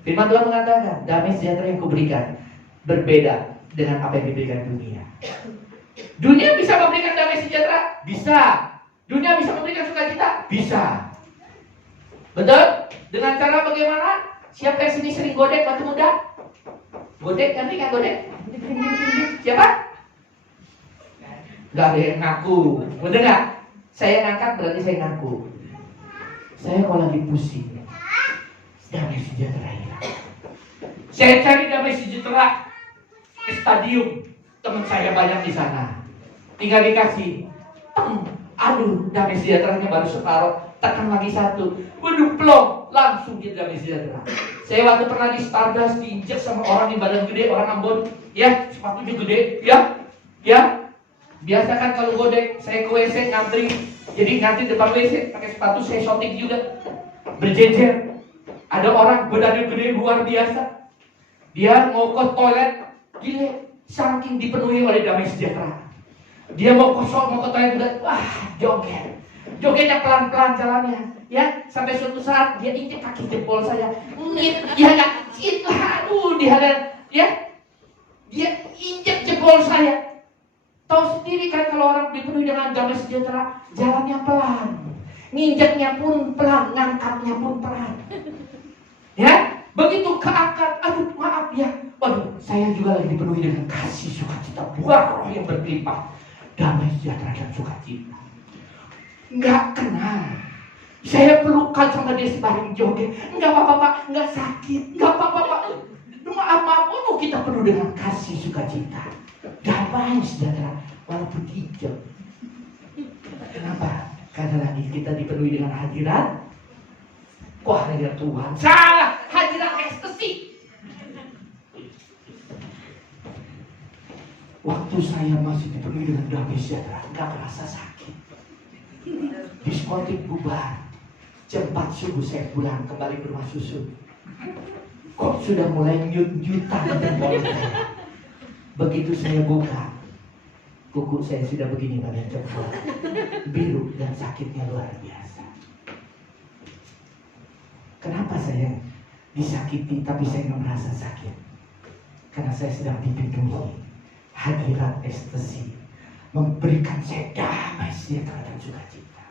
Firman Tuhan mengatakan, damai sejahtera yang kuberikan berbeda dengan apa yang diberikan dunia. Dunia bisa memberikan damai sejahtera? Bisa. Dunia bisa memberikan sukacita? Bisa. Betul? Dengan cara bagaimana? Siapa yang sini sering godek waktu muda? Godek, ngerti kan godek? Siapa? Gak ada yang ngaku. Betul gak? Saya ngangkat berarti saya ngaku. Saya kalau lagi pusing, damai sejahtera hilang. Saya cari damai sejahtera ke stadium. Teman saya banyak di sana. Tinggal dikasih. Aduh, damai sejahteranya baru separuh. Tekan lagi satu. Waduh, plong. Langsung dia damai sejahtera. Saya waktu pernah di Stardust diinjek sama orang di badan gede, orang Ambon. Ya, sepatunya gede. Ya. Biasa kan kalau godek, saya ke WC ngantri. Jadi ngantri depan WC, pakai sepatu saya shooting juga. Berjejer. Ada orang badannya gede luar biasa. Dia mau ke toilet, gile, saking dipenuhi oleh damai sejahtera. Dia mau kosong, mau ke toilet juga, wah, joget. Jogetnya pelan-pelan jalannya. Ya, sampai suatu saat dia injek kaki jempol saya. Ya enggak, aduh, dia injek jempol saya. Tahu sendiri kan kalau orang dipenuhi dengan damai sejahtera, jalannya pelan. nginjeknya pun pelan, ngangkatnya pun pelan. Ya, begitu keangkat, aduh maaf ya, waduh saya juga lagi dipenuhi dengan kasih sukacita, buah roh yang berlimpah, damai sejahtera dan sukacita. Nggak kenal, saya pelukan sama dia sebaring joget, nggak apa-apa Pak, nggak sakit, nggak apa-apa Pak. Maaf, kita penuh dengan kasih sukacita, damai sejahtera, walaupun hijau. Kenapa? Karena lagi kita dipenuhi dengan hadirat. Wah, hadirat Tuhan. Salah, hadirat ekstasi. Waktu saya masih dipenuhi dengan damai sejahtera, nggak merasa sakit. Diskotik bubar. Jam 4 subuh saya pulang kembali ke rumah susun. Kok sudah mulai nyut-nyutan jempol saya. Begitu saya buka, kuku saya sudah begini bagian jempol, biru dan sakitnya luar biasa. Kenapa saya disakiti tapi saya nggak merasa sakit? Karena saya sedang dipenuhi hadirat ekstasi, memberikan saya damai sejahtera dan sukacita.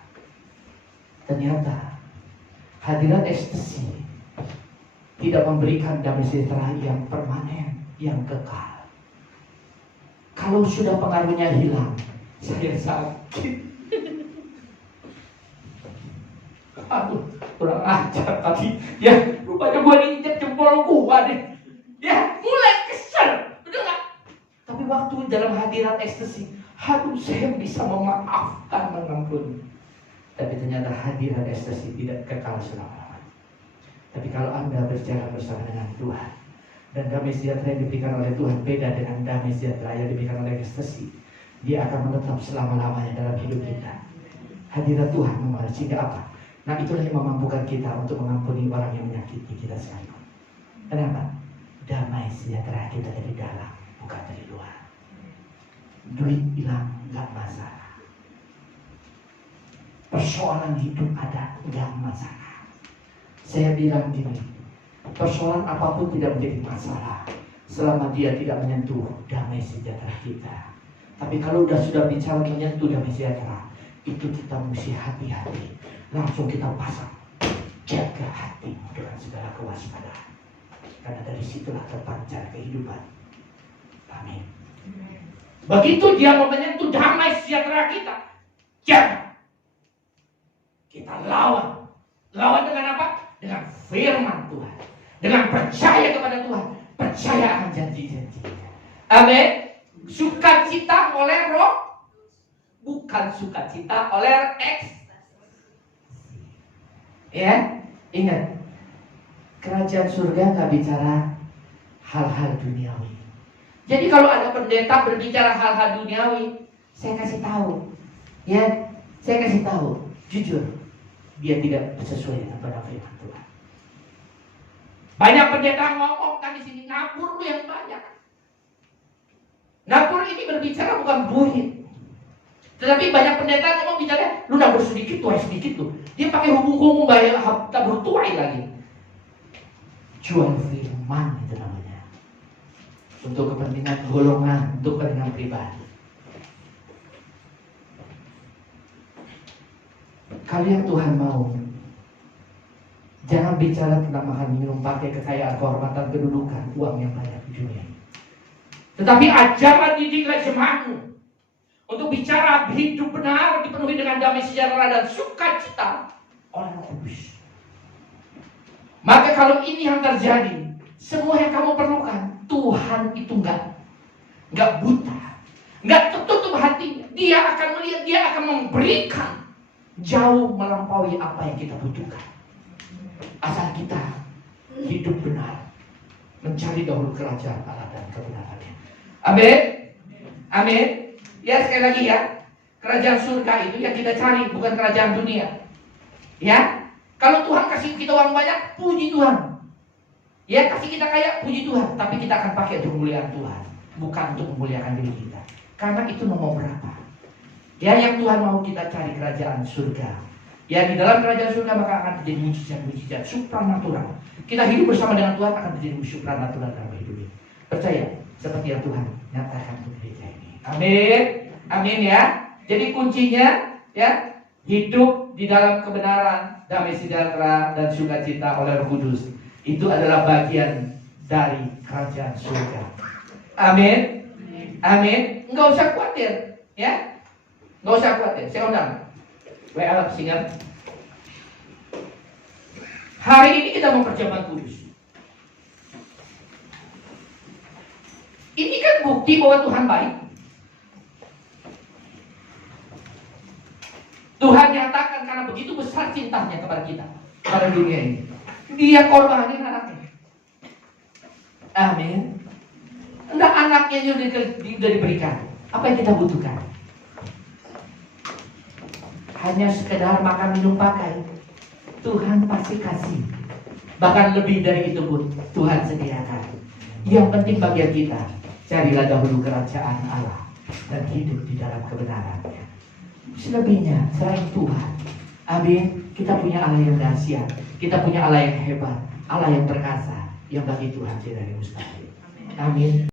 Ternyata hadirat ekstasi tidak memberikan damai sejahtera yang permanen, yang kekal. Kalau sudah pengaruhnya hilang, saya sakit. Aduh, kurang ajar tadi. Ya, rupanya gua diinjek jempol gua deh. Ya, mulai kesel. Udah gak? Tapi waktu dalam hadirat ekstasi, aduh saya bisa memaafkan, mengampuni. Tapi ternyata hadirat ekstasi tidak kekal selama-lamanya. Tapi kalau Anda berjalan bersama dengan Tuhan, dan damai sejahtera yang diberikan oleh Tuhan beda dengan damai sejahtera yang diberikan oleh ekstasi, dia akan menetap selama-lamanya dalam hidup kita. Hadirat Tuhan membalas sehingga apa? Nah, itulah yang memampukan kita untuk mengampuni orang yang menyakiti kita sekalipun. Kenapa? Damai sejahtera kita dari dalam, bukan dari luar. Duit hilang nggak masalah, persoalan hidup ada nggak masalah. Saya bilang gini, persoalan apapun tidak menjadi masalah selama dia tidak menyentuh damai sejahtera kita. Tapi kalau sudah bicara menyentuh damai sejahtera, itu kita mesti hati-hati. Langsung kita pasang, jaga hati dengan segala kewaspadaan. Karena dari situlah terpancar kehidupan. Amin. Begitu dia mau menyentuh damai sejahtera kita, jaga. Kita lawan. Lawan dengan apa? Dengan firman Tuhan. Dengan percaya kepada Tuhan, percaya akan janji-janji. Amin. Sukacita oleh roh, bukan sukacita oleh ekstasi. Ya, ingat, kerajaan surga nggak bicara hal-hal duniawi. Jadi kalau ada pendeta berbicara hal-hal duniawi, saya kasih tahu, ya, saya kasih tahu, jujur, dia tidak sesuai dengan firman Tuhan. Banyak pendeta ngomong kan di sini, nabur lu yang banyak. Nabur ini berbicara bukan duit. Tetapi banyak pendeta ngomong bicara, lu nabur sedikit, tuai sedikit tuh. Dia pakai hubung-hubung bayar tabur tuai lagi. Jual firman itu namanya. Untuk kepentingan golongan, untuk kepentingan pribadi. Kalau yang Tuhan mau, jangan bicara tentang makan minum, pakai kekayaan, kehormatan, kedudukan, uang yang banyak di dunia. Tetapi ajaran didiklah jemaatmu untuk bicara hidup benar dipenuhi dengan damai sejahtera dan sukacita oleh Roh Kudus. Maka kalau ini yang terjadi, semua yang kamu perlukan, Tuhan itu enggak buta, enggak tertutup hatinya. Dia akan melihat, dia akan memberikan jauh melampaui apa yang kita butuhkan. Asal kita hidup benar, mencari dahulu kerajaan Allah dan kebenarannya. Amin. Amin. Ya, sekali lagi ya, kerajaan surga itu yang kita cari, bukan kerajaan dunia. Ya, kalau Tuhan kasih kita uang banyak, puji Tuhan. Ya, kasih kita kaya, puji Tuhan. Tapi kita akan pakai untuk memuliakan Tuhan, bukan untuk memuliakan diri kita. Karena itu nomor berapa? Ya, yang Tuhan mau kita cari kerajaan surga. Ya, di dalam kerajaan surga maka akan terjadi mujizat-mujizat supranatural. Kita hidup bersama dengan Tuhan akan terjadi supranatural dalam hidup ini. Percaya, seperti yang Tuhan nyatakan untuk gereja ini. Amin. Amin ya. Jadi kuncinya ya, hidup di dalam kebenaran, damai sejahtera, dan sukacita oleh Roh Kudus. Itu adalah bagian dari kerajaan surga. Amin. Amin. Enggak usah khawatir, ya. Enggak usah khawatir. Saya undang WA Singan. Hari ini kita mau perjamuan kudus. Ini kan bukti bahwa Tuhan baik. Tuhan nyatakan karena begitu besar cintanya kepada kita, pada dunia ini. Dia korbanin anaknya. Amin. Enggak, anaknya sudah diberikan. Apa yang kita butuhkan? Hanya sekedar makan, minum, pakai. Tuhan pasti kasih. Bahkan lebih dari itu pun Tuhan sediakan. Yang penting bagi kita, carilah dahulu kerajaan Allah dan hidup di dalam kebenarannya. Selebihnya selain Tuhan. Amin. Kita punya Allah yang dahsyat. Kita punya Allah yang hebat, Allah yang perkasa, yang bagi Tuhan tidak ada mustahil. Amin.